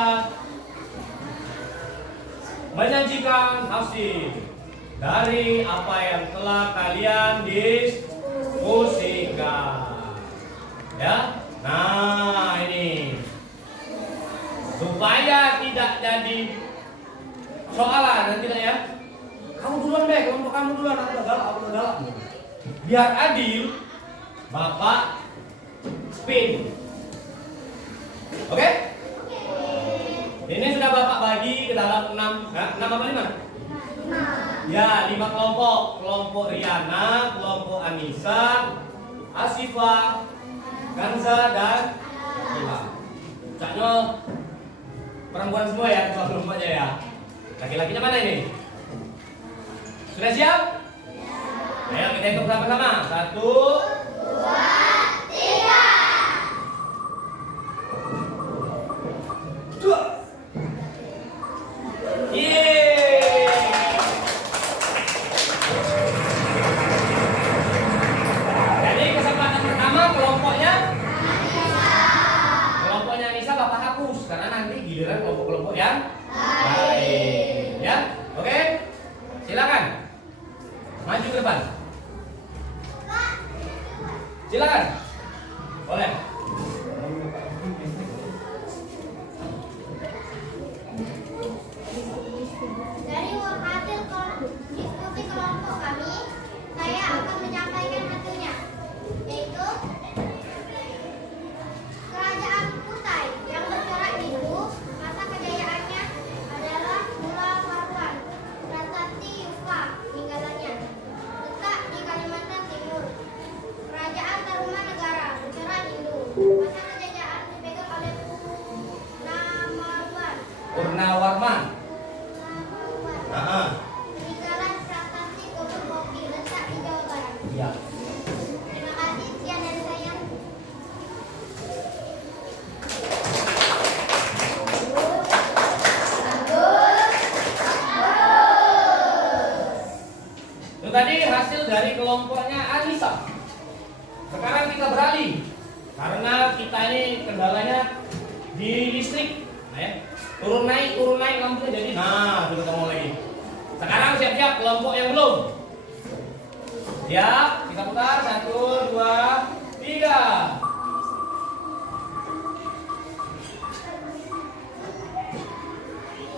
menyajikan hasil dari apa yang telah kalian diskusikan. Ya? Nah, ini supaya tidak jadi soalan nanti ya. Kamu duluan deh, kelompok kamu duluan, aku udah galak. Biar adil, Bapak spin. Oke? Ini sudah Bapak bagi ke dalam 6 apa 5? Ya, 5 kelompok. Kelompok Riana, kelompok Anissa, Asifah, Kanza dan Ilham. Caknya perempuan semua ya, kelompoknya ya. Laki-lakinya mana ini? Sudah siap? Ayo kita hitung sama-sama. 1, 2, 3. Jadi kesempatan pertama kelompoknya Anissa Bapak hapus karena nanti giliran kelompok-kelompok yang lain. Ya, oke? Silakan. Maju ke depan. Silakan. Boleh. Dari hasil diskusi kelompok kami, saya akan menyampaikan hasilnya, yaitu Kerajaan Kutai yang bercorak biru, masa kejayaannya adalah Mula Marwan, Prasasti Yuka, peninggalannya letak di Kalimantan Timur. Kerajaan Tarumanegara bercorak Hindu, masa kejayaan dipegang oleh Purnawarman. Peninggalan Prasasti Gunung Boki letak di Jawa Barat. Iya. Terima kasih, sekian dari saya. Itu tadi hasil dari kelompoknya Anissa. Sekarang kita beralih karena kita ini kendalanya di listrik. Nah, ya. Turun naik lampunya jadi. Nah, sudah ketemu lagi. Sekarang siap-siap kelompok yang belum. Siap, kita putar 1, 2, 3.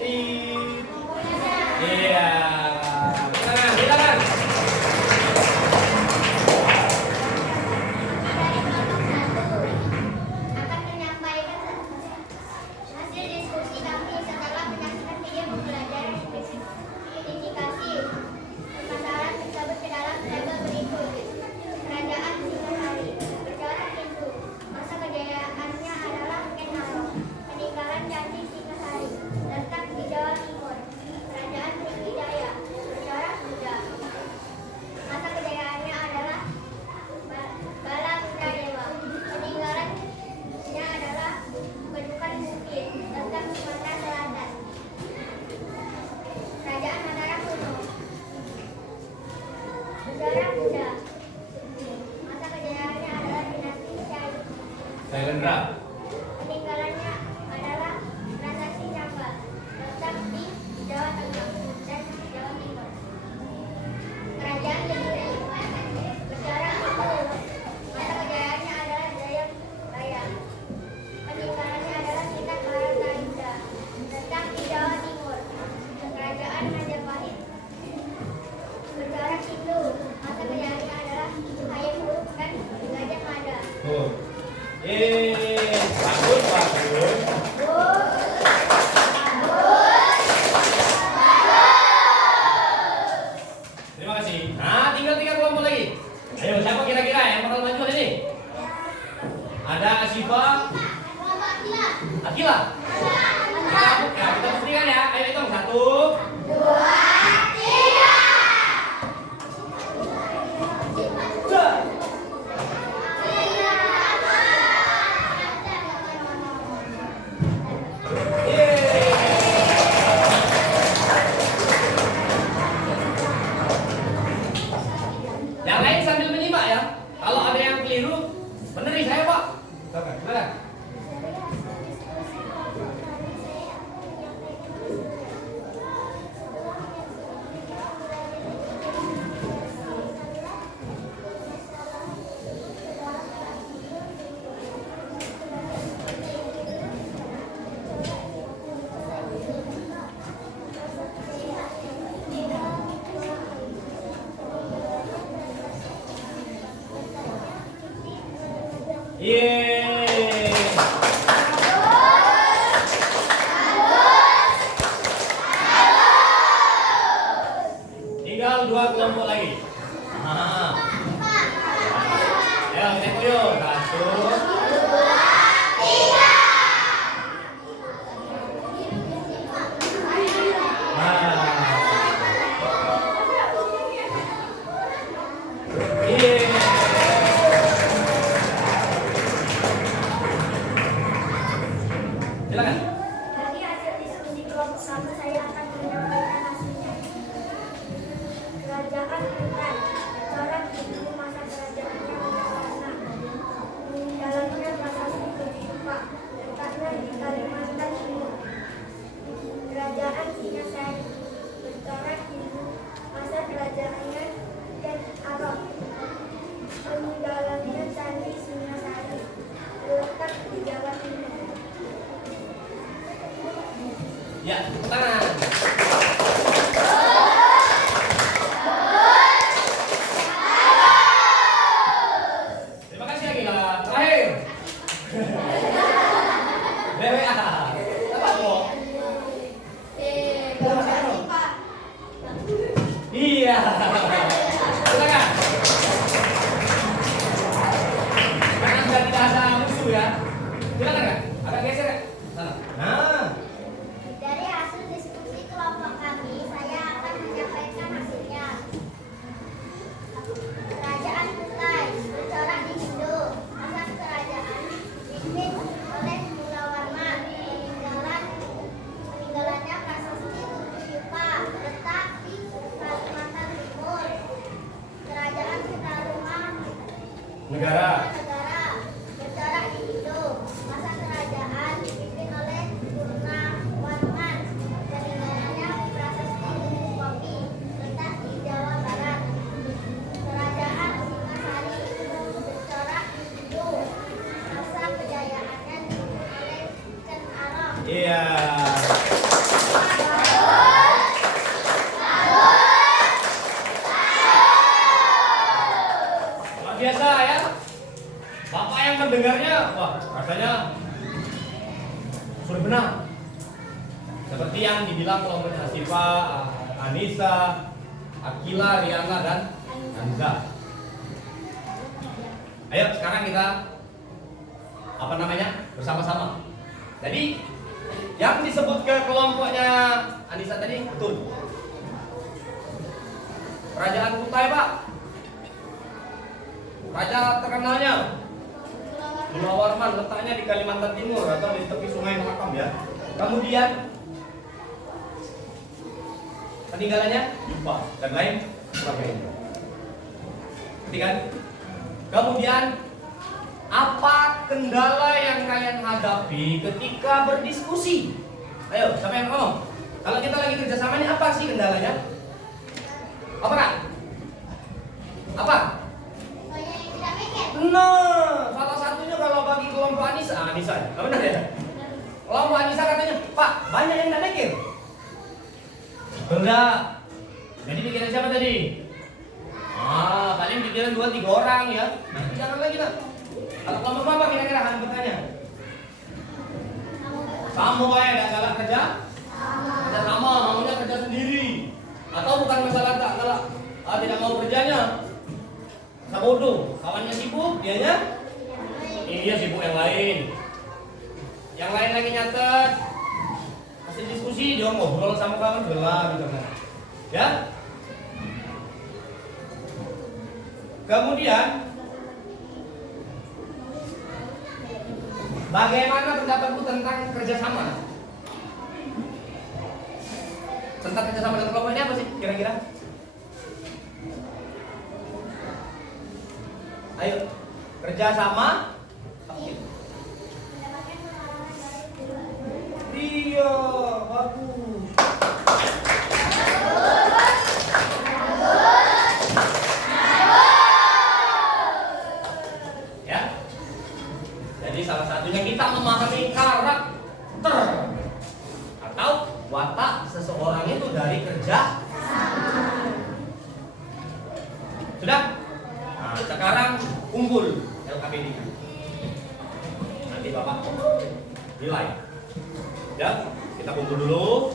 Iya. Silakan. Akan menyampaikan hasil diskusi kami setelah menyaksikan video pembelajaran identifikasi permasalahan tersebut ke dalam tabel berikut. Kerajaan Singhasari bercorak Hindu, masa kejayaannya adalah Kenaro, peninggalan Candi Singhasari letak di Jawa Timur. Kerajaan Sriwijaya bercorak Buddha, masa kejayaannya adalah Baladewa, peninggalannya adalah Kedukan Bukit, letak Sumatera Selatan. Kerajaan Mataram kuno bercorak Buddha, masa kejayaannya adalah dinasti Cai, Sailendra. peninggalannya adalah Prasasti Cambal, letak di Jawa Tengah dan Jawa Timur. Kerajaan Kediri bercorak Hindu, masa kejayaannya adalah Jayabaya, peninggalannya adalah Kitab Bharatayuddha, letak di Jawa Timur. Timur. Bagus, bagus. Terima kasih. Nah, tinggal 3 kelompok lagi. Ayo, siapa kira-kira yang bakal maju hari ini? Ada Asifa, Akila. Kita buktikan ya. Ayo hitung 1, 2, 3. Yang lain sambil menyimak ya. Kalau ada yang keliru, beneri saya Pak. Gimana? Yeay. Tinggal 2 kelompok lagi. Ayo kita yuk. 1, 2, 3. Yeay. Silakan. Dari hasil diskusi kelompok 1 saya akan menyampaikan hasilnya. Kerajaan Kutai, corak dulu masa kerajaannya Wijayana. Peninggalannya prasasti Ketujuh, letaknya di Kalimantan Timur. Kerajaan Singasari, bercorak dulu masa kerajaannya Ken Arok. Peninggalannya Candi Singasari, terletak di Jawa Timur. Ya, tepuk tangan. Terima kasih Akila. Terakhir. BWA. Apa kok? Iya. Silakan. Karena sudah tidak ada musuh ya. Silakan Kak. Agak geser Kak. Sana. Nah. Dari hasil diskusi kelompok kami, saya akan menyampaikan hasilnya. Kerajaan Kutai, bercorak di Indo, masa kerajaan dipimpin oleh Mulawarman. Peninggalannya prasasti Tujuh Yupa, letak di Kalimantan Timur. Kerajaan Sutarumah Negara. bercorak di Indo, masa kerajaan dipimpin oleh Purnawarman. Peninggalannya prasasti Gunung Kopi, letak di Jawa Barat. Kerajaan Singasari bercorak di Indo, masa kejayaannya dipimpin oleh Ken Arok. Iya. Luar biasa ya. Bapak yang mendengarnya, wah rasanya sudah benar. Seperti yang dibilang kelompok Asifa, Anissa, Akila, Riana, dan Anza. Ayo sekarang kita bersama-sama. Jadi yang disebut ke kelompoknya Anissa tadi betul. Kerajaan Kutai Pak. Raja terkenalnya Mulawarman, letaknya di Kalimantan Timur atau di tepi Sungai Mahakam ya. Kemudian peninggalannya Yupa dan lain sebagainya. Ngerti kan? Kemudian apa kendala yang kalian hadapi ketika berdiskusi? Ayo, siapa yang ngomong? Kalau kita lagi kerjasama ini apa sih kendalanya? Apa Kak? Apa? Nah, salah satunya kalau bagi kelompok Anissa ya, benar ya? Kelompok Anissa katanya, Pak, banyak yang nggak mikir. Betul nggak? Jadi pikiran siapa tadi? Paling pikiran 2-3 orang ya. Nanti jangan lagi lah. Kalau kamu apa kira-kira anggotanya? Sama ya, gak galak kerja? Kerja sama, maunya kerja sendiri. Atau bukan masalah tak galak, tidak mau kerjanya. Sabodo, kawannya sibuk, dianya? Iya sibuk yang lain. Yang lain lagi nyatet, kasih diskusi, dia ngobrol sama kawan gelap gitu kan. Ya? Kemudian bagaimana pendapatmu tentang kerjasama? Tentang kerjasama dengan kelompok ini apa sih kira-kira? Ayo, kerjasama. Iya, bagus. Ya. Jadi salah satunya kita memahami karakter atau watak seseorang itu dari kerja. Sudah? Nah, sekarang unggul LKPD. Nanti Bapak nilai. Ya, kita kumpul dulu.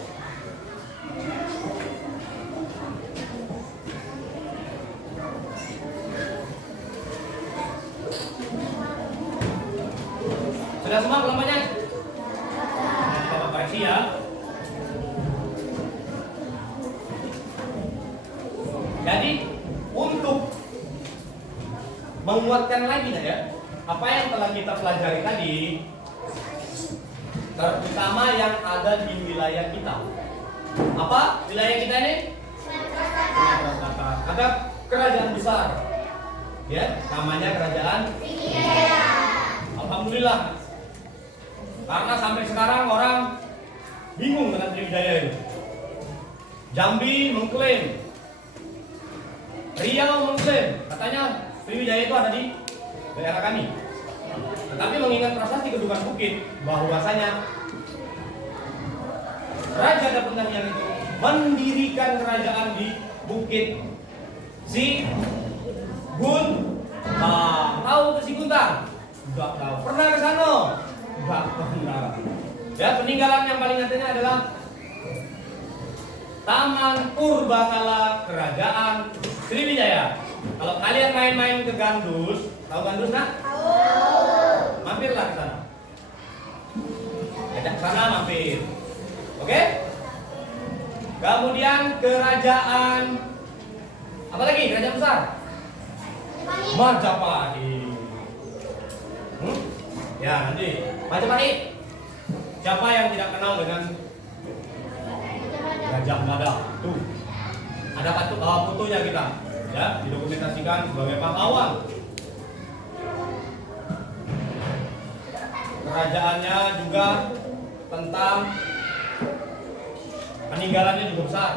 Sudah semua kelompoknya? Nanti Bapak koreksi ya. Jadi untuk menguatkan lagi ya, apa yang telah kita pelajari tadi, terutama yang ada di wilayah kita. Apa wilayah kita ini? Ada kerajaan besar, ya, namanya kerajaan Sriwijaya. Alhamdulillah, karena sampai sekarang orang bingung dengan Sriwijaya itu. Jambi mengklaim, Riau mengklaim, katanya Sriwijaya itu ada di daerah kami. Tetapi mengingat prasasti Kedukan Bukit bahwasanya Raja Dapunang yang itu mendirikan kerajaan di Bukit Siguntang. Tahu ke Siguntang? Enggak tahu. Pernah ke sana? Enggak pernah. Ya, peninggalan yang paling nyatanya adalah Taman Purbakala Kerajaan Sriwijaya. Kalau kalian main-main ke Gandus, tahu Gandus nak? Tahu. Mampirlah ke sana. Ajak sana mampir. Oke? Kemudian kerajaan apa lagi? Kerajaan besar? Majapahit. Ya, nanti Majapahit. Siapa yang tidak kenal dengan Gajah Mada? Tuh. Ada fotonya kita. Ya, didokumentasikan sebagai pahlawan. Kerajaannya juga tentang peninggalannya juga besar.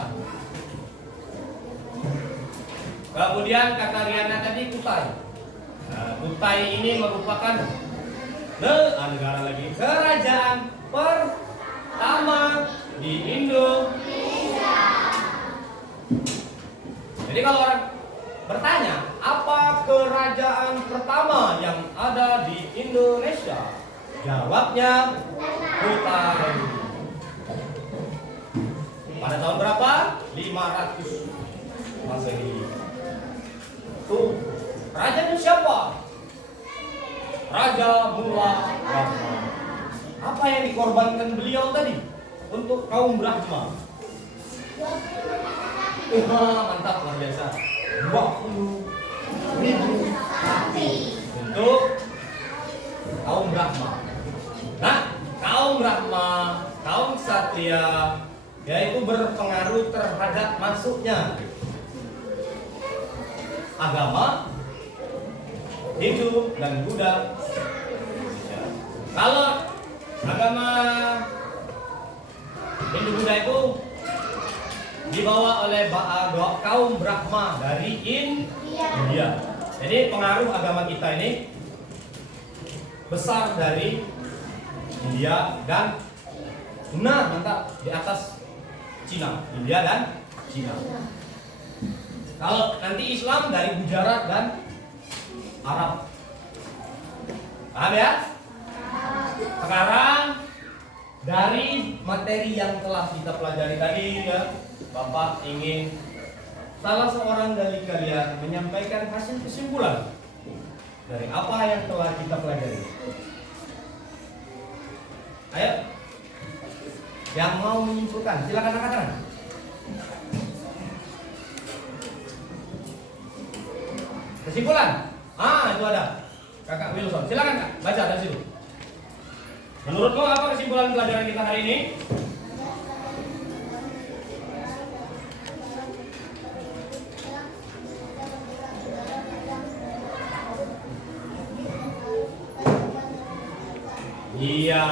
Kemudian kata Riana tadi Kutai. Nah, Kutai ini merupakan negara lagi kerajaan pertama di Indonesia. Jadi kalau orang bertanya, apa kerajaan pertama yang ada di Indonesia? Jawabnya Kutai. Pada tahun berapa? 500 Masehi. Tuh, rajanya siapa? Raja Mula Brahma. Apa yang dikorbankan beliau tadi untuk kaum Brahma? Mantap, luar biasa. 20.000 sapi untuk kaum Brahma. Nah, kaum Brahma, kaum Ksatria, yaitu berpengaruh terhadap masuknya agama Hindu dan Buddha. Ya. Kalau agama Hindu Buddha itu dibawa oleh kaum Brahma dari India. Jadi pengaruh agama kita ini besar dari India dan mantap di atas Cina. India dan Cina. Kalau nanti Islam dari Gujarat dan Arab. Paham ya? Sekarang dari materi yang telah kita pelajari tadi ya, Bapak ingin salah seorang dari kalian menyampaikan hasil kesimpulan dari apa yang telah kita pelajari. Ayo, yang mau menyimpulkan, silakan angkat tangan. Kesimpulan, itu ada Kakak Wilson, silakan Kak, baca dari situ. Menurutmu apa kesimpulan pelajaran kita hari ini? Iya.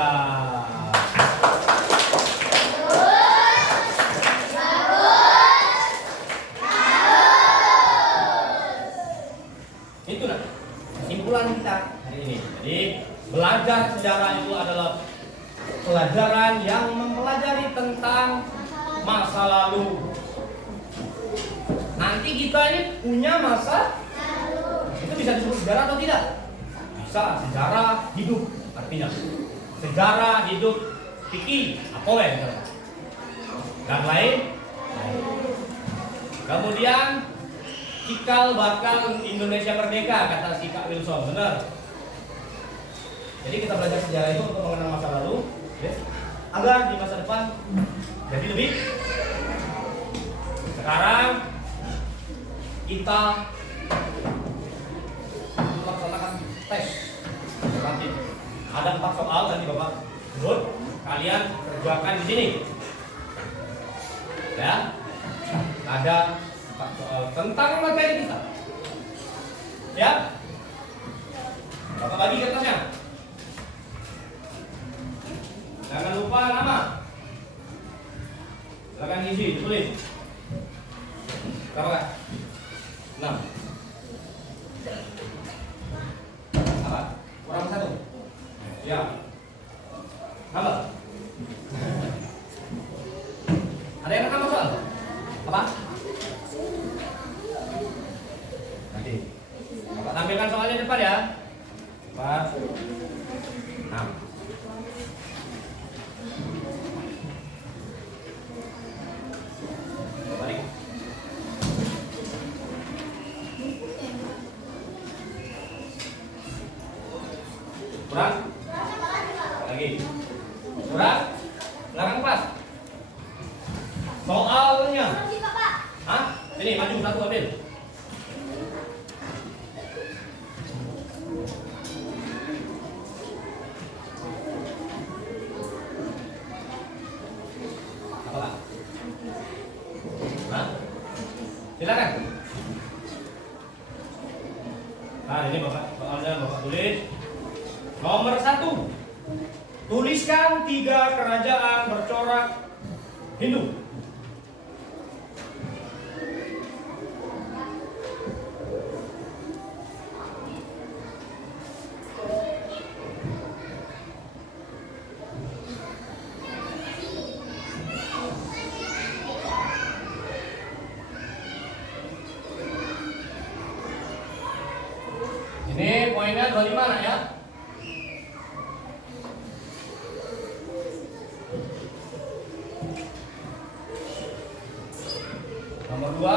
Itu nah kesimpulan kita hari ini. Jadi belajar sejarah itu adalah pelajaran yang mempelajari tentang masa lalu. Nanti kita ini punya masa lalu. Itu bisa disebut sejarah atau tidak? Bisa, sejarah hidup artinya. Sejarah hidup fikih, apa ya? Dan lain. Kemudian cikal bakal Indonesia merdeka kata si Kak Wilson, benar. Jadi kita belajar sejarah itu untuk mengenal masa lalu, ya, agar di masa depan jadi lebih. Sekarang kita melaksanakan tes. Nanti ada 4 soal nanti Bapak sebut, kalian kerjakan di sini. Ya, ada 4 soal tentang materi kita. Ya, Bapak bagi kertasnya. Jangan lupa nama. Silakan isi, tulis. Berapa Kak? 6. Apa? Kurang 1. Ya. Apa? Ada yang nambah soal? Apa? Nanti. Bapak tampilkan soalnya depan ya. 4, 6. Balik. Kurang? Lagi. Kurang? Belakang pas. Soalnya. Hah? Ini maju satu ambil. Apa Pak? Hah? Silakan. Nah ini Bapak soalnya Bapak tulis. Nomor 1. Tuliskan 3 kerajaan bercorak Hindu. Ini poinnya 25 nak ya. Nomor 2.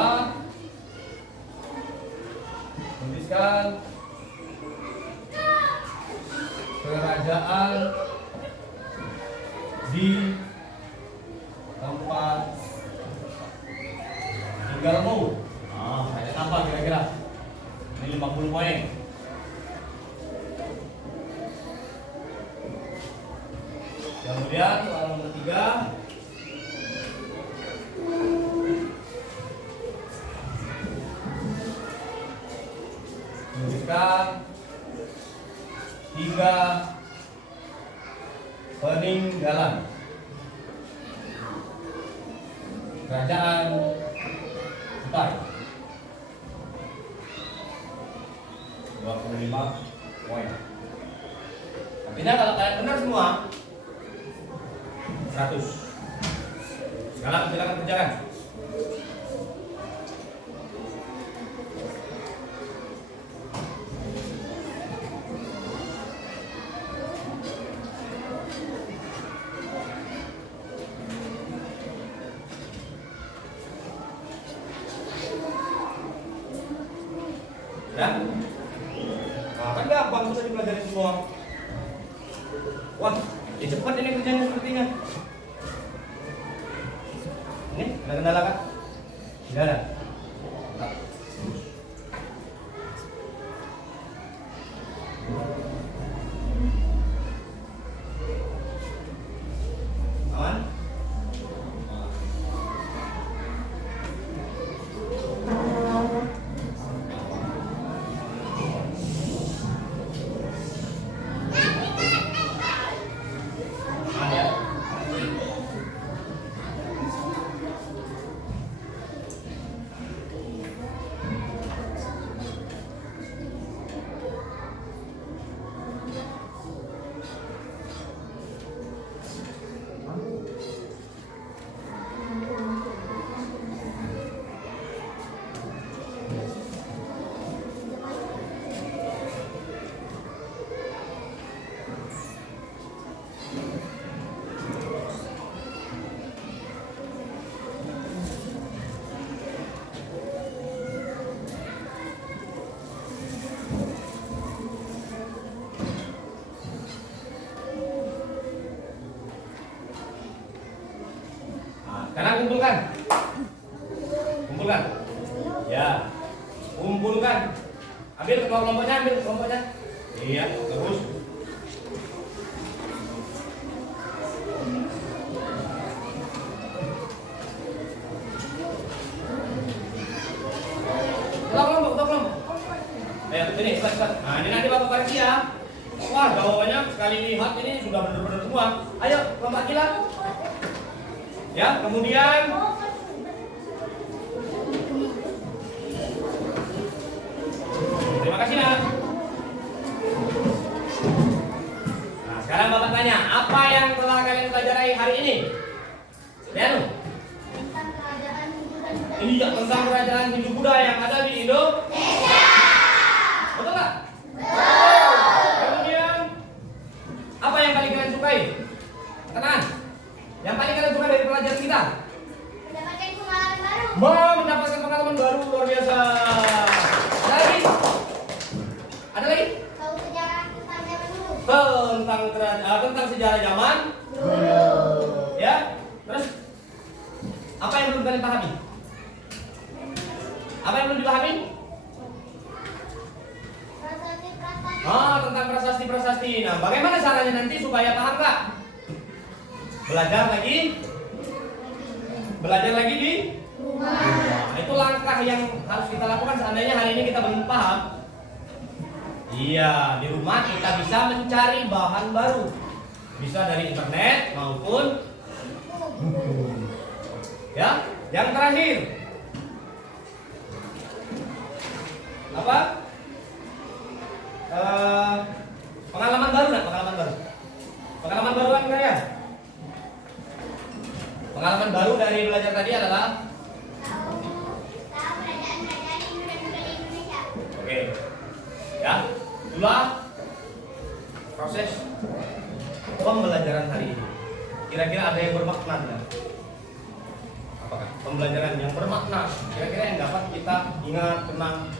Tuliskan kerajaan di tempat tinggalmu. Ada apa kira-kira? Ini 50 poin. Kemudian soal nomor 3. Tuliskan 3 peninggalan kerajaan Kutai. 25 poin. Artinya kalau kalian benar semua 100. Sekarang silakan kerjakan. gampang sudah dipelajari semua. Wah, ya cepat ini kerjanya sepertinya. Ini ada kendala kah? Tidak ada. Aman? Aman ya? Sekarang kumpulkan. Kumpulkan. Ya. Kumpulkan. Ambil kelompoknya, ambil kelompoknya. Iya, terus. Kelompok. Ayo, sini, cepat. Nah, ini nanti Bapak koreksi ya. Wah, jawabannya sekali lihat ini sudah benar-benar semua. Ayo, kelompok kilat. Ya, kemudian terima kasih nak. Nah, sekarang Bapak tanya, apa yang telah kalian pelajari hari ini? Lihat. Ini ya tentang kerajaan Hindu Buddha yang ada di Indonesia. Betul tak? Kemudian apa yang paling kalian sukai? Tenang. Yang paling kalian suka dari pelajaran kita? Mendapatkan pengalaman baru. Mendapatkan pengalaman baru, luar biasa. Ada lagi? Ada lagi? Tahu sejarah tentang zaman dulu. Tentang sejarah zaman dulu. Ya. Terus apa yang belum kalian pahami? Apa yang belum dipahami? Prasasti. Tentang prasasti. Nah, bagaimana caranya nanti supaya paham Kak? Belajar lagi di rumah. Nah, itu langkah yang harus kita lakukan seandainya hari ini kita belum paham. Iya, di rumah kita bisa mencari bahan baru. Bisa dari internet maupun buku. Ya, yang terakhir. Apa? Pengalaman baru nak, pengalaman baru. Pengalaman baru kan kalian? Pengalaman baru dari belajar tadi adalah Tahu kerajaan-kerajaan Hindu dan budaya Indonesia. oke. Ya, itulah proses pembelajaran hari ini. Kira-kira ada yang bermakna tidak? Apakah pembelajaran yang bermakna? Kira-kira yang dapat kita ingat, kenang?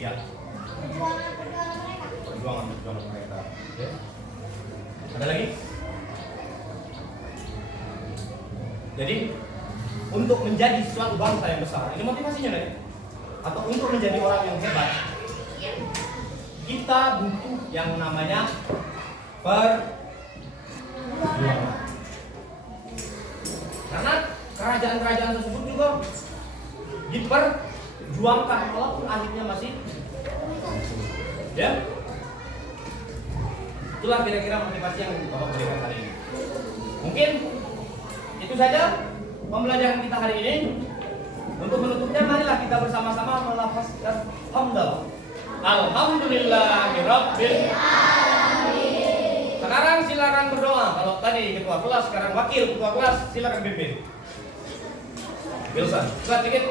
Iya. Perjuangan mereka. Oke. Ada lagi? Jadi untuk menjadi suatu bangsa yang besar, ini motivasinya nih. Atau untuk menjadi orang yang hebat, kita butuh yang namanya perjuangan. Karena kerajaan-kerajaan tersebut juga diperjuangkan walaupun akhirnya masih ya. Itulah kira-kira motivasi yang Bapak berikan hari ini. Mungkin itu saja pembelajaran kita hari ini. Untuk menutupnya, marilah kita bersama-sama melafazkan hamdalah. Alhamdulillahirabbil alamin. Sekarang silakan berdoa. Kalau tadi ketua kelas, sekarang wakil ketua kelas, silakan pimpin. Wilson, cepat dikit.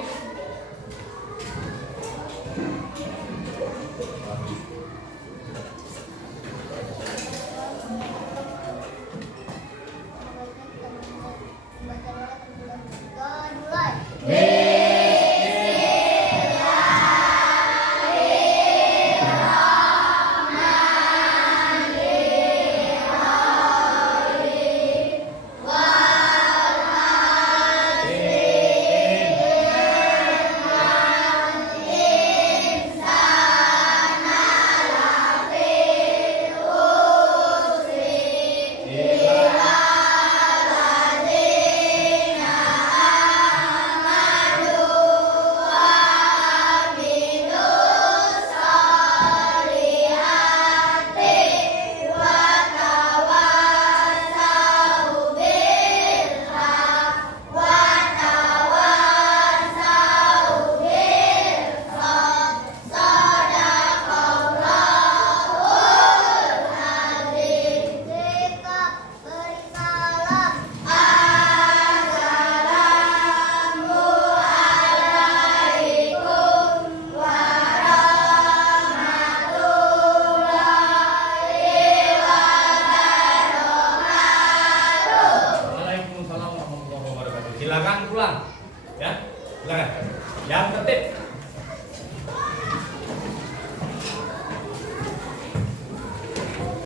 Silakan pulang. Ya, silakan. Yang tertib.